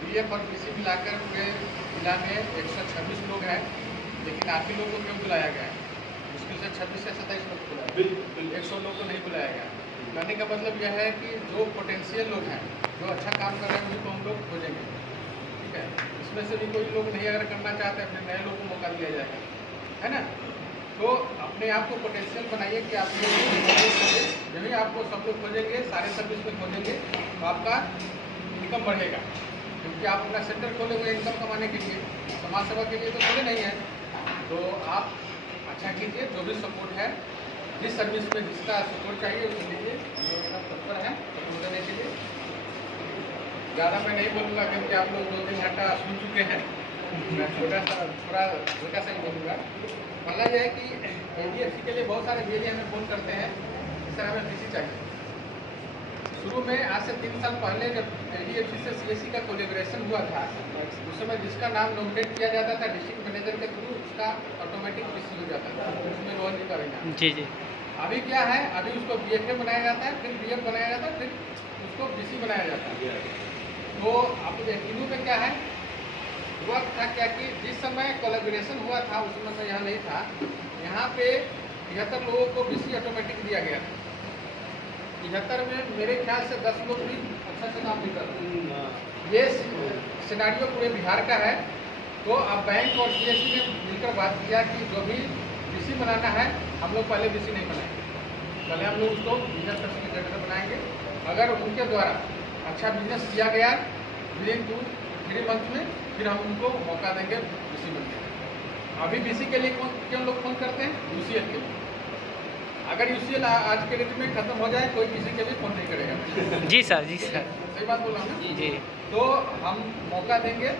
DF और BC मिलाकर पूरे जिला में 126 लोग हैं लेकिन आप ही लोगों को क्यों बुलाया गया है? मुश्किल से 26 से 27 लोग बुलाया, बिल्कुल 100 लोग को नहीं बुलाया गया। कहने का मतलब यह है कि जो पोटेंशियल लोग हैं, जो अच्छा काम कर रहे हैं, उनको हम लोग खोजेंगे, ठीक है। इसमें से भी कोई लोग नहीं अगर करना चाहते हैं, अपने नए लोगों को मौका दिया जाएगा, है ना। तो अपने आप को पोटेंशियल बनाइए कि आप लोग जब भी आपको सब लोग खोजेंगे, सारे सर्विस में खोजेंगे, तो आपका इनकम बढ़ेगा, क्योंकि आप अपना सेंटर खोले हुए इनकम कमाने के लिए, समाज सेवा के लिए तो खोले नहीं है। तो आप अच्छा कीजिए, जो भी सपोर्ट है, जिस सर्विस में जिसका सपोर्ट चाहिए उसको लीजिए, हम लोग एकदम तत्पर हैं सपोर्ट देने के लिए। ज़्यादा मैं नहीं बोलूँगा क्योंकि आप लोग 2-3 घंटा सुन चुके हैं, मैं थोड़ा सा ही बोलूँगा। मतलब यह है कि ADFC के लिए बहुत सारे VLE हमें फ़ोन करते हैं, सर हमें BC चाहिए। शुरू में आज से 3 साल पहले जब ADFC से CSC का कोलेब्रेशन हुआ था, उस समय जिसका नाम नॉमिनेट किया जाता था डिस्ट्रिक्ट मैनेजर के थ्रू, उसका ऑटोमेटिक BC हो जाता था, उसमें रोहन जी का रहना। जी जी। अभी क्या है, अभी उसको BFA बनाया जाता है, फिर BF बनाया जाता है, फिर उसको BC बनाया जाता है। तो अब तीनों में क्या है, हुआ था क्या कि जिस समय कोलैबोरेशन हुआ था उस समय मैं यहाँ नहीं था, यहाँ पे 73 लोगों को BC ऑटोमेटिक दिया गया था। 73 में मेरे ख्याल से 10 लोग भी अच्छा से काम नहीं कर रहे। ये सिनारियो पूरे बिहार का है। तो अब बैंक और CSC ने मिलकर बात किया कि जो भी BC बनाना है, हम लोग पहले BC नहीं बनाएंगे, पहले हम लोग उसको बिजनेस फैसिलिटेटर बनाएंगे। अगर उनके द्वारा अच्छा बिजनेस किया गया विदिन 2-3 मंथ में, फिर हम उनको मौका देंगे BC बनने का। अभी BC के लिए क्यों लोग फोन करते हैं? UCL के लिए। अगर UCL आज के डेट में खत्म हो जाए, कोई किसी के भी फोन नहीं करेगा। जी सर, जी सर, सही बात बोला ना? जी। तो हम मौका देंगे।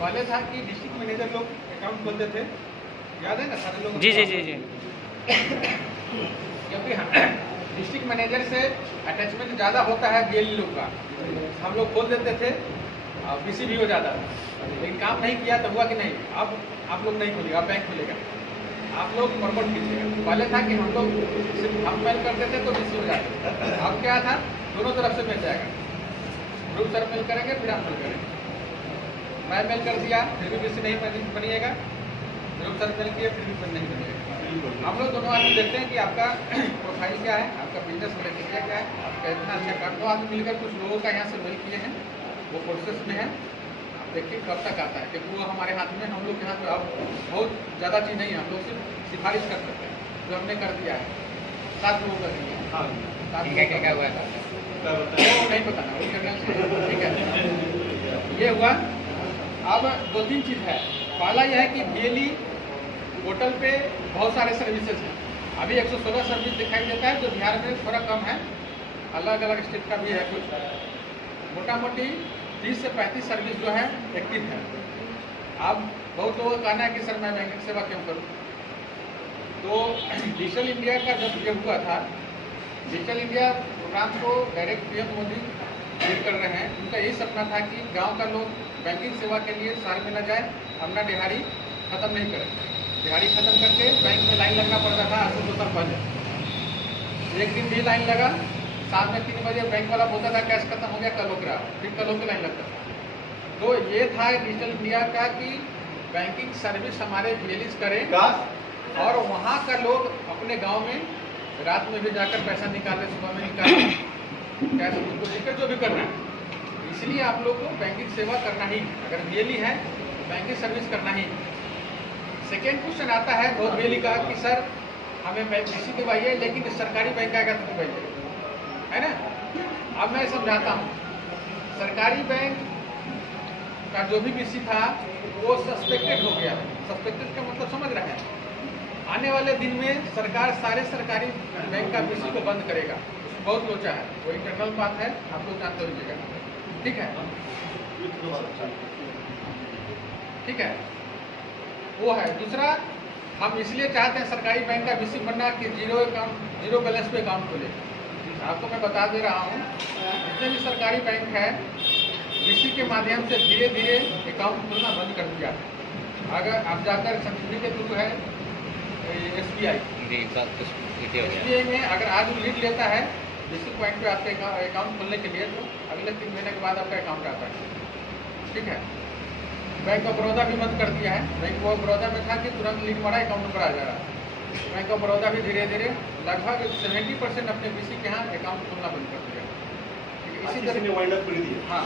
पहले था कि डिस्ट्रिक्ट मैनेजर लोग अकाउंट खोलते थे, याद है ना सारे लोग? जी जी जी जी। क्योंकि डिस्ट्रिक्ट मैनेजर से अटैचमेंट ज़्यादा होता है VLE लोग का, हम लोग खोल देते थे, BC भी हो जाता था, लेकिन काम नहीं किया तो हुआ कि नहीं। अब आप लोग नहीं खोलिएगा, आप बैंक खोलेगा, आप लोग प्रमोट कीजिएगा। पहले था कि हम लोग सिर्फ हम मेल करते थे तो BC हो जाता। अब क्या था, दोनों तरफ से मिल जाएगा। ग्रुप सर मेल करेंगे, फिर आप मेल करेंगे। मैं मेल कर दिया फिर भी BC नहीं बनिएगा, ग्रुप सर मेल किए फिर भी नहीं बनिएगा। हम लोग दोनों आदमी देखते हैं कि आपका प्रोफाइल क्या है, आपका बिजनेस क्राइटेरिया क्या है, आपका इतना अच्छा काम। दो आदमी मिलकर कुछ लोगों का यहाँ से मेल किए हैं, वो प्रोसेस में है। आप देखिए कब तक आता है, क्योंकि वो हमारे हाथ में, हम लोग के हाथ में अब बहुत ज़्यादा चीज़ नहीं है, हम लोग सिर्फ सिफारिश कर सकते हैं, जो हमने कर दिया है। 7 लोगों का दिया है। हाँ, क्या हुआ है वो नहीं पता ना, वो करना, ठीक है। ये हुआ। अब 2-3 चीज़ है। पहला यह है कि VLE पोर्टल पे बहुत सारे सर्विसेज हैं। अभी 116 सर्विस दिखाई देता है, जो बिहार में थोड़ा कम है, अलग अलग स्टेट का भी है कुछ। मोटा मोटी 30 से 35 सर्विस जो है एक्टिव है। अब बहुत लोगों का कहना है कि सर मैं बैंकिंग सेवा क्यों करूँ? तो डिजिटल इंडिया का जब ये हुआ था, डिजिटल इंडिया प्रोग्राम को डायरेक्ट PM मोदी लीड कर रहे हैं। उनका यही सपना था कि गांव का लोग बैंकिंग सेवा के लिए शहर में न जाए, अपना दिहाड़ी खत्म नहीं करें। दिहाड़ी खत्म करके बैंक में लाइन लगना पड़ता था आज से 2 साल पहले। एक दिन भी लाइन लगा, शाम में 3 बजे बैंक वाला बोलता था कैश खत्म हो गया, कल हो गया, फिर कल हो के लाइन लगता था। तो ये था डिजिटल इंडिया का कि बैंकिंग सर्विस हमारे VLEs करें और वहाँ का लोग अपने गांव में रात में भी जाकर पैसा निकालें, सुबह में निकालें, कैश उनको लेकर जो भी करना है। इसलिए आप लोग को बैंकिंग सेवा करना ही, अगर VLE है बैंकिंग सर्विस करना ही। सेकेंड क्वेश्चन आता है बहुत VLE का कि सर हमें BC दिवाइए, लेकिन सरकारी बैंक आएगा तो दिवाइए, है ना। अब मैं समझाता हूँ, सरकारी बैंक का जो भी BC था वो सस्पेक्टेड हो गया। सस्पेक्टेड का मतलब समझ रहे हैं? आने वाले दिन में सरकार सारे सरकारी बैंक का BC को बंद करेगा। बहुत लोचा है, वो इंटरनल बात है, आप लोग जानते होइएगा, ठीक है। ठीक है, वो है। दूसरा, हम इसलिए चाहते हैं सरकारी बैंक का BC बनना कि जीरो बैलेंस पे अकाउंट खोले। आपको मैं बता दे रहा हूँ, जितने भी सरकारी बैंक है BC के माध्यम से धीरे धीरे अकाउंट खोलना बंद कर दिया। अगर आप जाकर समझने के थ्रू है SBI में, अगर आज वो लीड लेता है BC पॉइंट पे आपके अकाउंट खोलने के लिए, तो अगले 3 महीने के बाद आपका अकाउंट आता है, ठीक है। बैंक ऑफ बड़ौदा भी बंद कर दिया है। बैंक ऑफ बड़ौदा में था कि तुरंत लिंक हमारा अकाउंट नंबर आ जा रहा है। बैंक ऑफ बड़ौदा भी धीरे धीरे लगभग 70% अपने बीसी के यहाँ अकाउंट खोलना बंद कर दिया। इसी ICICI ने वाइंड अप कर दिया। हाँ,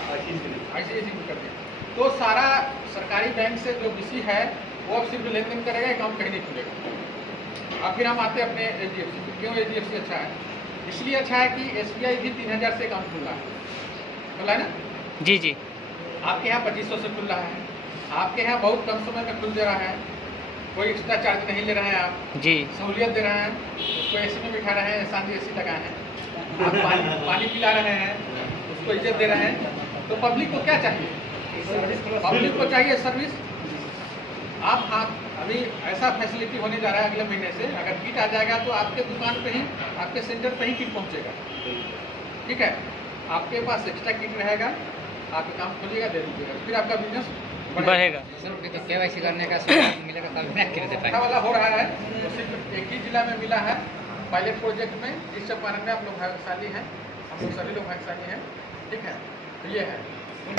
ICICI को कर दिया। तो सारा सरकारी बैंक से जो बीसी है वो अब सिर्फ लेन देन करेगा, अकाउंट कहीं नहीं खुलेगा। अब फिर हम आते हैं अपने HDFC पे। क्यों HDFC अच्छा है? इसलिए अच्छा है कि SBI भी 3000 से अकाउंट खुल रहा है ना? जी जी। आपके यहाँ 2500 से खुल रहा है। आपके यहाँ बहुत कम समय में खुल दे रहा है, कोई एक्स्ट्रा चार्ज नहीं ले रहे हैं आप जी। सहूलियत दे रहे हैं। उसको AC में बिठा रहे हैं, शांति AC लगाए हैं, आप पानी पिला रहे हैं, उसको इज्जत दे रहे हैं। तो पब्लिक को क्या चाहिए? पब्लिक को चाहिए सर्विस। आप हाँ, अभी ऐसा फैसिलिटी होने जा रहा है अगले महीने से, अगर किट आ जाएगा तो आपके दुकान पे ही, आपके सेंटर पे ही किट पहुंचेगा। ठीक है, आपके पास एक्स्ट्रा किट रहेगा, आप काम खोलिएगा, दे दीजिएगा, फिर आपका बिजनेस बढ़ेगा। तो KYC करने का सुविधा मिलेगा तब ना किट दे अच्छा पाएंगे। वाला हो रहा है। तो सिर्फ एक ही जिला में मिला है पायलट प्रोजेक्ट में। इस चंपारण में आप लोग भाग्यशाली हैं, हम लोग सभी लोग भाग्यशाली हैं। ठीक है, तो ये है। तो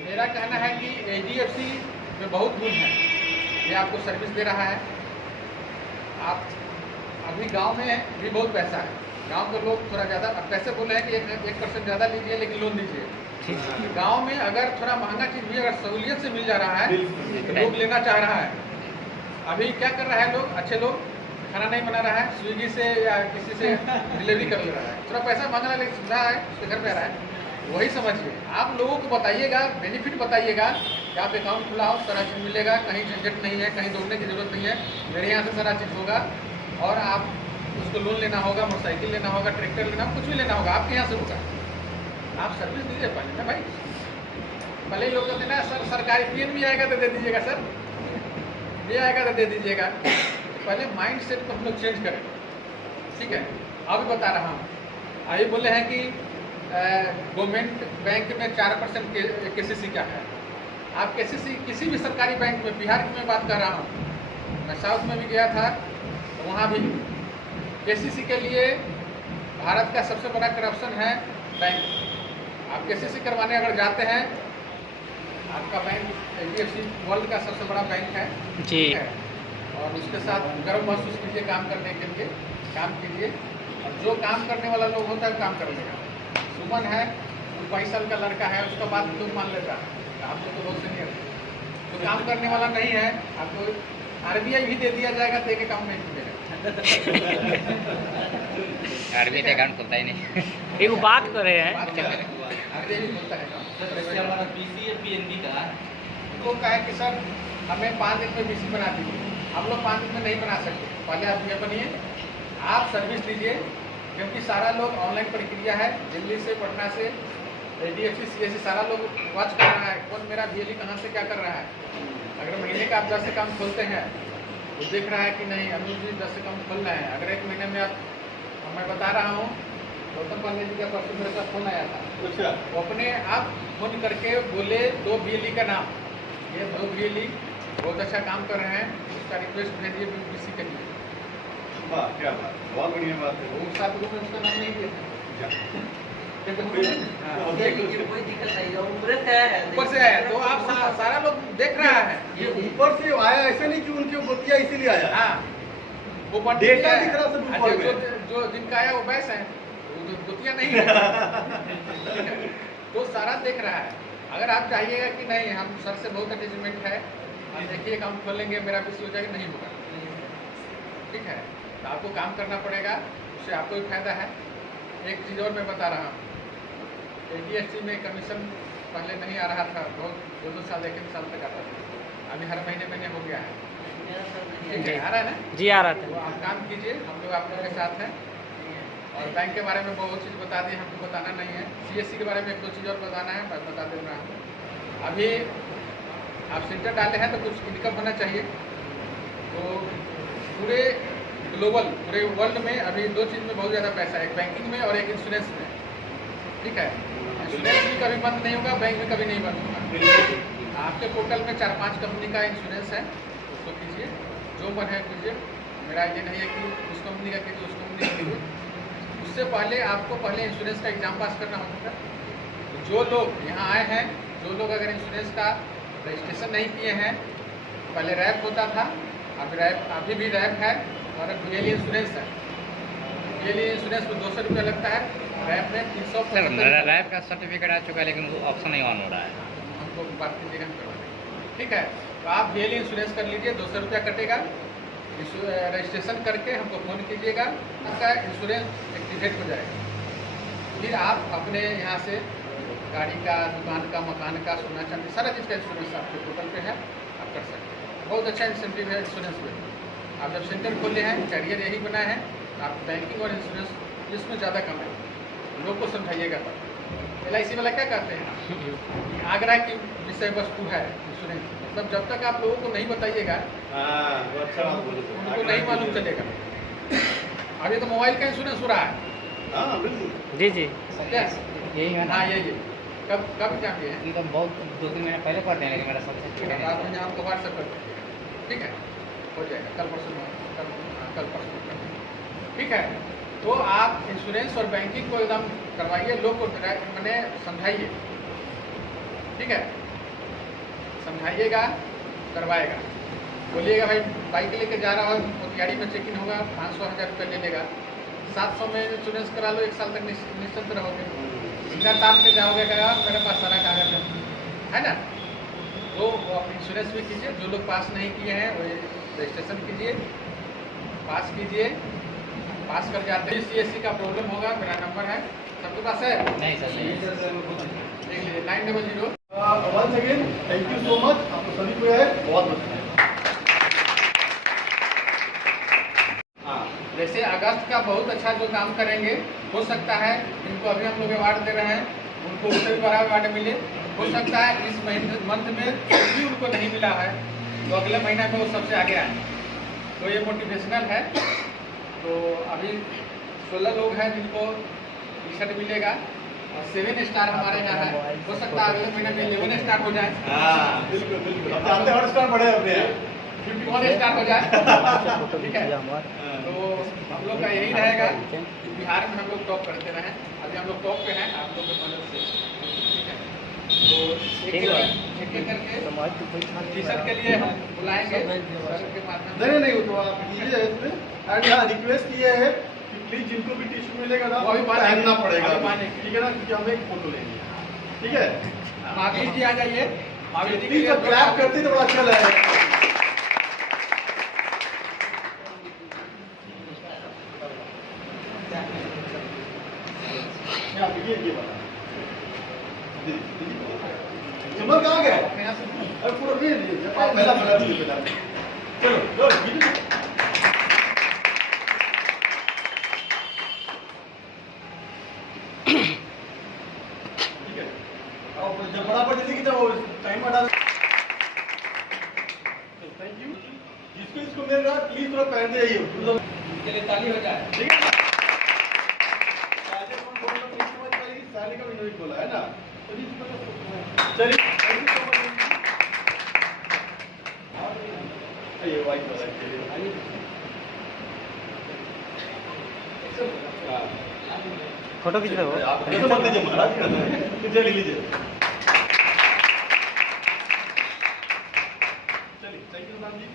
मेरा कहना है कि HDFC में बहुत गुण है। ये आपको सर्विस दे रहा है। आप अभी गांव में भी बहुत पैसा है, गांव के लोग थोड़ा ज़्यादा अब पैसे बोल रहे हैं कि 1% ज़्यादा लीजिए लेकिन लोन दीजिए। गांव में अगर थोड़ा महंगा चीज़ भी अगर सहूलियत से मिल जा रहा है तो लोग लेना चाह रहा है। अभी क्या कर रहा है लोग, अच्छे लोग खाना नहीं बना रहा है, स्विगी से या किसी से डिलीवरी कर ले रहा है, थोड़ा पैसा मांगना लेकिन सुविधा है, उसके घर पे आ रहा है। वही समझिए, आप लोगों को बताइएगा, बेनिफिट बताइएगा कि आप अकाउंट खुलाओ, सारा चीज़ मिलेगा, कहीं झंझट नहीं है, कहीं दौड़ने की जरूरत नहीं है, मेरे यहाँ से सारा चीज़ होगा। और आप उसको लोन लेना होगा, मोटरसाइकिल लेना होगा, ट्रैक्टर लेना, कुछ भी लेना होगा, आपके यहाँ से होगा। आप सर्विस दीजिए पहले ना भाई। भले ही लोग कहते हैं ना सर सरकारी PN भी आएगा तो दे दीजिएगा, सर ये आएगा तो दे दीजिएगा। पहले माइंड सेट को हम लोग चेंज करें। ठीक है, अभी बता रहा हूँ। अभी बोले हैं कि गवर्नमेंट बैंक में 4% KCC क्या है। आप KCC किसी भी सरकारी बैंक में, बिहार की मैं बात कर रहा हूँ, मैं साउथ में भी गया था, तो वहाँ भी KCC के लिए भारत का सबसे बड़ा करप्शन है बैंक। आप KCC करवाने अगर जाते हैं, आपका बैंक HDFC वर्ल्ड का सबसे बड़ा बैंक है जी। और उसके साथ गर्व महसूस कीजिए काम करने के लिए, काम कीजिए। और जो काम करने वाला लोग होता है काम कर लेगा। सुमन है, 22 साल का लड़का है, उसका बात लोग मान लेता है, आप लोग तो बहुत सीनियर है। जो काम करने वाला नहीं है, आपको RBI भी दे दिया जाएगा तो एक अकाउंट नहीं खुलेगा। RBI का अकाउंट खुलता ही नहीं। एक बात कर रहे हैं, RBI भी खुलता है ना। जैसे हमारा BC या PNB का उनको कहा है कि सर हमें 5 दिन में BC बना दीजिए। हम लोग 5 दिन में नहीं बना सकते, पहले आप ये बनिए, आप सर्विस दीजिए, क्योंकि सारा लोग ऑनलाइन प्रक्रिया है। दिल्ली से, पटना से, HDFC CSC सारा लोग वॉच कर रहा है, कौन मेरा BLE कहाँ से क्या कर रहा है। अगर महीने का आप 10 अकाउंट खोलते हैं तो देख रहा है कि नहीं अनुज जी 10 अकाउंट खोल रहे हैं। अगर एक महीने में आप, मैं बता रहा हूँ, गौतम पांडे जी का परसों मेरे साथ फोन आया था। अच्छा, वो अपने आप फोन करके बोले 2 BLE का नाम, ये 2 BLE बहुत अच्छा काम कर रहे हैं, उसका रिक्वेस्ट भेजिए BC के लिए। वाह क्या बात, बहुत बढ़िया बात है। वो 7 लोगों ने उसका नाम नहीं दिया था। कोई दिक्कत नहीं है, ऊपर से आया है। ऊपर से आया तो आप सारा लोग देख रहा है। ये ऊपर से आया, ऐसे नहीं कि उनके बतिया इसीलिए आया। हाँ, वो पंडित डेटा है, दिख रहा सब ऊपर में। जो जिनका आया वो बैस है, वो दुतिया नहीं है। तो सारा देख रहा है। अगर आप चाहिएगा कि नहीं हम सर से बहुत अटैचमेंट है, आप देखिए काम खोलेंगे, मेरा BC हो जाएगा, नहीं होगा। ठीक है, तो आपको काम करना पड़ेगा, उससे आपको भी फायदा है। एक चीज़ और मैं बता रहा हूँ, HDFC में कमीशन पहले नहीं आ रहा था, बहुत 2-2 साल 1-1 साल तक आता था, अभी हर महीने हो गया है। ठीक है, आ रहा है ना जी आ रहा तो था। आप काम कीजिए, हम लोग आप लोगों के साथ हैं। और बैंक के बारे में बहुत चीज़ बता दी, हमको बताना नहीं है। CSC के बारे में 1-2 चीज़ और बताना है, मैं बता दे रहा हूँ। अभी आप सेंटर डाले हैं तो कुछ इनकम होना चाहिए। तो पूरे ग्लोबल, पूरे वर्ल्ड में अभी 2 चीज़ में बहुत ज़्यादा पैसा है, एक बैंकिंग में और एक इंश्योरेंस में। ठीक है, इंश्योरेंस भी कभी बंद नहीं होगा, बैंक भी कभी नहीं बंद होगा। आपके पोर्टल में 4-5 कंपनी का इंश्योरेंस है, उसको कीजिए, जो मन है कीजिए। मेरा ये नहीं है कि उस कंपनी का कीजिए, उस कंपनी का कीजिए। उससे पहले आपको पहले इंश्योरेंस का एग्जाम पास करना होगा। जो लोग यहाँ आए हैं, जो लोग अगर इंश्योरेंस का रजिस्ट्रेशन नहीं किए हैं, पहले रैप होता था, अभी भी रैप है और VLE इंश्योरेंस है। VLE इंश्योरेंस में 200 रुपये लगता है, रैप में 300। रैप का सर्टिफिकेट आ चुका है लेकिन वो ऑप्शन नहीं ऑन हो रहा है। हमको बात कीजिएगा, हम करवा देंगे। ठीक है, तो आप VLE इंश्योरेंस कर लीजिए, 200 रुपया कटेगा। रजिस्ट्रेशन करके हमको फ़ोन कीजिएगा, आपका इंश्योरेंस एक्टिवेट हो जाएगा। फिर आप अपने यहाँ से गाड़ी का, दुकान का, मकान का, सोना चांदी, सारा चीज़ का इंश्योरेंस आपके पोर्टल पे है, आप कर सकते हैं। बहुत अच्छा इंसेंटिव है इंश्योरेंस में। आप जब सेंटर खोले हैं, कैरियर यही बना है, आप बैंकिंग और इंश्योरेंस इसमें ज़्यादा कम है। लोग को समझाइएगा। LIC वाला क्या कहते हैं, आगरा की विषय वस्तु है इंश्योरेंस। मतलब जब तक आप लोगों को नहीं बताइएगा, उनको नहीं मालूम चलेगा। अभी तो मोबाइल का इंश्योरेंस हो रहा है। जी जी, यस, यही है ना? हाँ यही। कब एग्जाम दिए हैं? ये तो बहुत 2-3 महीने पहले पढ़ते हैं लेकिन मेरा सबसे छोटा आप मुझे आपको व्हाट्सएप कर दीजिएगा, ठीक है, हो जाएगा। कल परसों कर देंगे, ठीक है। तो आप इंश्योरेंस और बैंकिंग को एकदम करवाइए, लोग को मैंने समझाइए, ठीक है, समझाइएगा, करवाएगा। बोलिएगा भाई बाइक लेके जा रहा हो, मोतिहारी में चेकिंग होगा, 500-1000 रुपये ले लेगा, 700 में इंश्योरेंस करा लो, 1 साल तक निश्चिंत रहोगे। सिंगर तान के जाओगे, कहा मेरे पास सारा कागज है ना। तो वो आप इंश्योरेंस भी कीजिए। जो लोग पास नहीं किए हैं वो रजिस्ट्रेशन कीजिए, पास कीजिए। पास कर जाते हैं। CSC का प्रॉब्लम होगा, मेरा नंबर है, सबके पास है? नहीं सर, देख लीजिए, 900। Once again thank you so much, आपको सभी को है बहुत बधाई। जैसे अगस्त का बहुत अच्छा जो काम करेंगे, हो सकता है जिनको अभी हम लोग अवार्ड दे रहे हैं उनको उससे भी बड़ा अवार्ड मिले। हो सकता है इस मंथ में भी उनको नहीं मिला है तो अगले महीना में वो सबसे आगे आए। तो ये मोटिवेशनल है। तो अभी 16 लोग हैं जिनको टी-शर्ट मिलेगा और 7 स्टार हमारे यहाँ है। हो सकता है अगले महीने में 11 स्टार हो जाए, बिल्कुल अब जानते हैं, स्टार बढ़े अपने 51 स्टार हो जाए, ठीक है। तो हम लोग का यही रहेगा कि बिहार में हम लोग टॉप करते रहें। अभी हम लोग टॉप पे हैं आप लोग की मदद से, ठीक है। तो एक करके टी-शर्ट के लिए हम बुलाएंगे सर के माध्यम से। नहीं वो तो आप कीजिए इसमें। एंड यहाँ रिक्वेस्ट ये है कि प्लीज जिनको भी टी-शर्ट मिलेगा ना वो अभी पहनना पड़ेगा, अभी मानेंगे। ठीक है ना, क्योंकि हमें एक फोटो लेंगे, ठीक है। महावीर जी आ जाइए। महावीर जी प्लीज सब क्लैप करते तो बड़ा अच्छा लगेगा। ये बता सिमर कहाँ गए? अरे पूरा ले लीजिए, पहला बना दीजिए पहला। चलो ठीक है। अब जब बड़ा पड़ जाएगी जब टाइम बढ़ा। Thank you. जिसको इसको मिल रहा है प्लीज थोड़ा पहन दे के लिए ताली हो जाए, ठीक है। साले का भी बोला है ना, चलिए थैंक यू सो मच। ये वाइट वाला फोटो खींच रहे हो आप कैसे मत लीजिए महाराज, चलिए लीजिए। चलिए थैंक यू जी।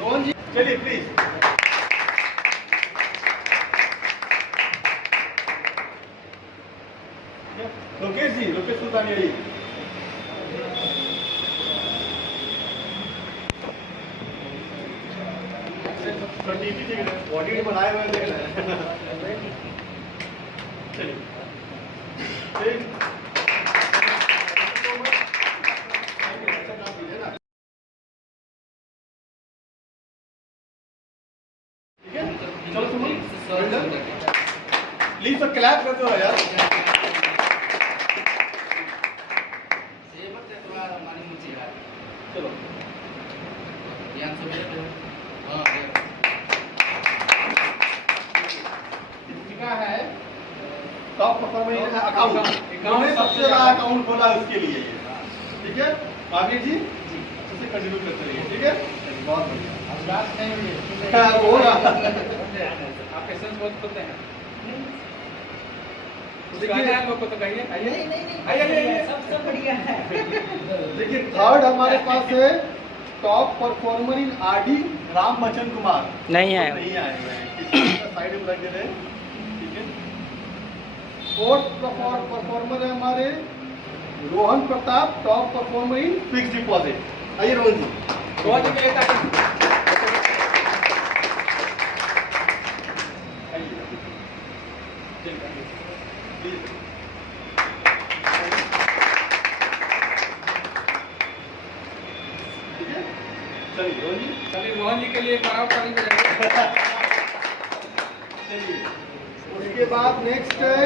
रोहन जी चलिए प्लीज। लोकेश जी, लोकेश सुल्तानिया जी। बॉडी बनाए हुए देख रहे हैं। चलिए ठीक है, चलो सुमन प्लीज तो क्लैप कर दो यार। चलो इसका है टॉप परफॉर्मिंग अकाउंट सबसे बड़ा अकाउंट खोला है उसके लिए, ठीक है। महावीर जी उसे कंटिन्यू करते रहिए, ठीक है। बहुत बढ़िया, अब लास्ट नहीं हुई होगा। आप पेशेंस बहुत खोते हैं। कहना है लोग को तो कहिए, आइए नहीं नहीं नहीं आइए, आइए। सब बढ़िया है। देखिए थर्ड हमारे पास है टॉप परफॉर्मर इन आरडी राम बच्चन कुमार। नहीं आए। नहीं आए हुए हैं, किसी का साइड में लग रहे हैं, ठीक है। फोर्थ परफॉर्मर है हमारे Rohan Pratap, top performer in fix deposit. आइए रोहन जी। बहुत ही मिले ताकि ठीक है, चलिए रोहन जी। चलिए मोहन जी के लिए कराओ ताली बजाइए। चलिए उसके बाद नेक्स्ट है,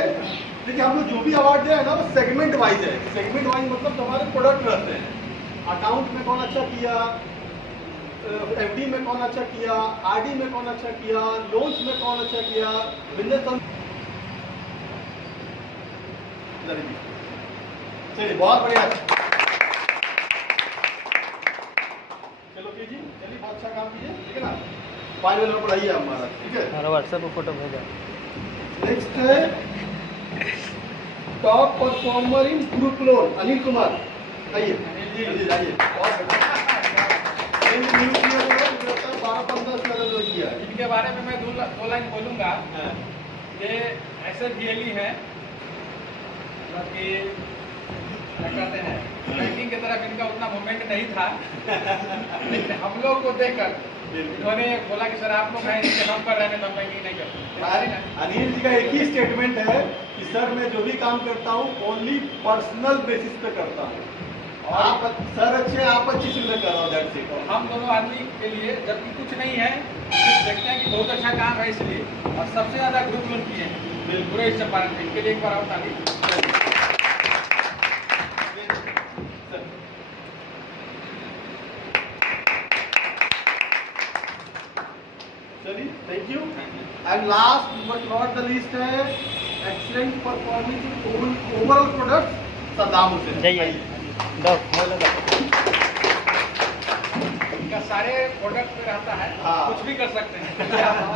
देखिए हम लोग जो भी अवार्ड दे रहे हैं ना वो सेगमेंट वाइज है। सेगमेंट वाइज मतलब हमारे प्रोडक्ट रहते हैं। अकाउंट में कौन अच्छा किया, एफडी में कौन अच्छा किया, आरडी में कौन अच्छा किया, लोन्स में कौन अच्छा किया, बिजनेस। चलिए बहुत बढ़िया, चलो जी चलिए बहुत अच्छा काम कीजिए, ठीक है ना। 5 वाला पढ़ाइए हमारा, ठीक है। हमारा व्हाट्सएप पे फोटो भेजा। नेक्स्ट है टॉप परफॉर्मर इन ग्रुप लोन अनिल कुमार। आइए अनिल आइए। 12-15 से किया है। इनके बारे में मैं दो लाइन बोलूँगा। ये ऐसे बीएलई है कि क्या कहते हैं, बैंकिंग की तरफ इनका उतना मूवमेंट नहीं था, लेकिन हम लोग को देखकर इन्होंने बोला कि सर आप लोग हैं इनके हम कर रहे हैं तो हम बैंकिंग नहीं करते। अनिल जी का एक ही स्टेटमेंट है कि सर मैं जो भी काम करता हूँ ओनली पर्सनल बेसिस पे करता हूँ, और आप सर अच्छे आप अच्छी चीज में कर रहा हूँ, दैट्स इट। हम दोनों आदमी के लिए जबकि कुछ नहीं है, सिर्फ देखते हैं कि बहुत अच्छा काम है इसलिए, और सबसे ज्यादा ग्रुप लोन किए हैं पूरे इस चंपारण में। इनके लिए एक बार और ताली। चलिए thank you. And last but not the least है excellent performance overall product Saddam Hussain. जाइए दो इनका सारे प्रोडक्ट में रहता है, हाँ। कुछ भी कर सकते हैं।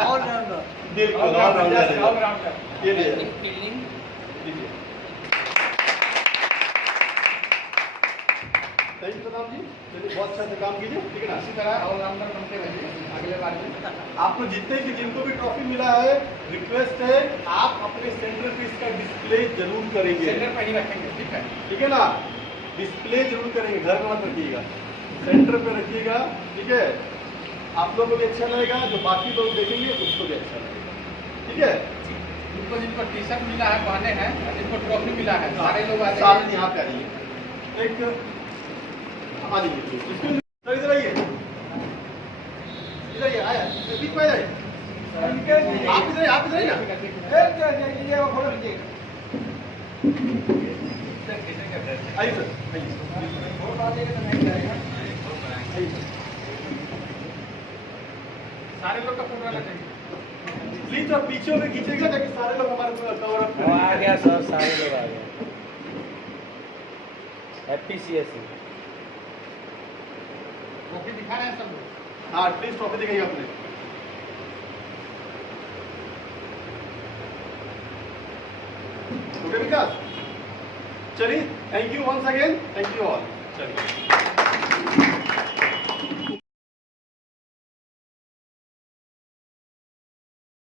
ऑलराउंडर। बिल्कुल ऑलराउंडर। ये लिए फील्डिंग थैंक यू सद्दाम जी। चलिए बहुत अच्छा से काम कीजिए, ठीक है ना। इसी तरह ऑलराउंडर बनते रहिए अगले बार में। आपको जितने भी जिनको भी ट्रॉफी मिला है, रिक्वेस्ट है आप अपने सेंटर पे इसका डिस्प्ले जरूर करेंगे, सेंटर पर ही रखेंगे, ठीक है। ठीक है ना। डिस्प्ले जरूर करेंगे, घर में मत रखिएगा, सेंटर पे रखिएगा, ठीक है। आप लोगों को भी अच्छा लगेगा, जो बाकी लोग देखेंगे उसको भी अच्छा लगेगा, ठीक है। जिनको टी शर्ट मिला है पहने हैं, जिनको ट्रॉफी मिला है, सारे लोग आ साथ जाइए। यहाँ पे आइए, एक आ जाइए, तो इधर आइए, इधर आइए, आया बीच में आइए, आप इधर आइए ना। आइए सर, आइए। सारे लोग का फोटो आना चाहिए। प्लीज आप पीछे में खींचेगा ताकि सारे लोग हमारे पूरा कवर अप वो आ गया सर, सारे लोग आ गए। Happy CSC. ट्रॉफी दिखा रहे हैं सब लोग। हाँ प्लीज ट्रॉफी दिखाइए आपने। ओके विकास, चलिए thank you once again, thank you all. चलिए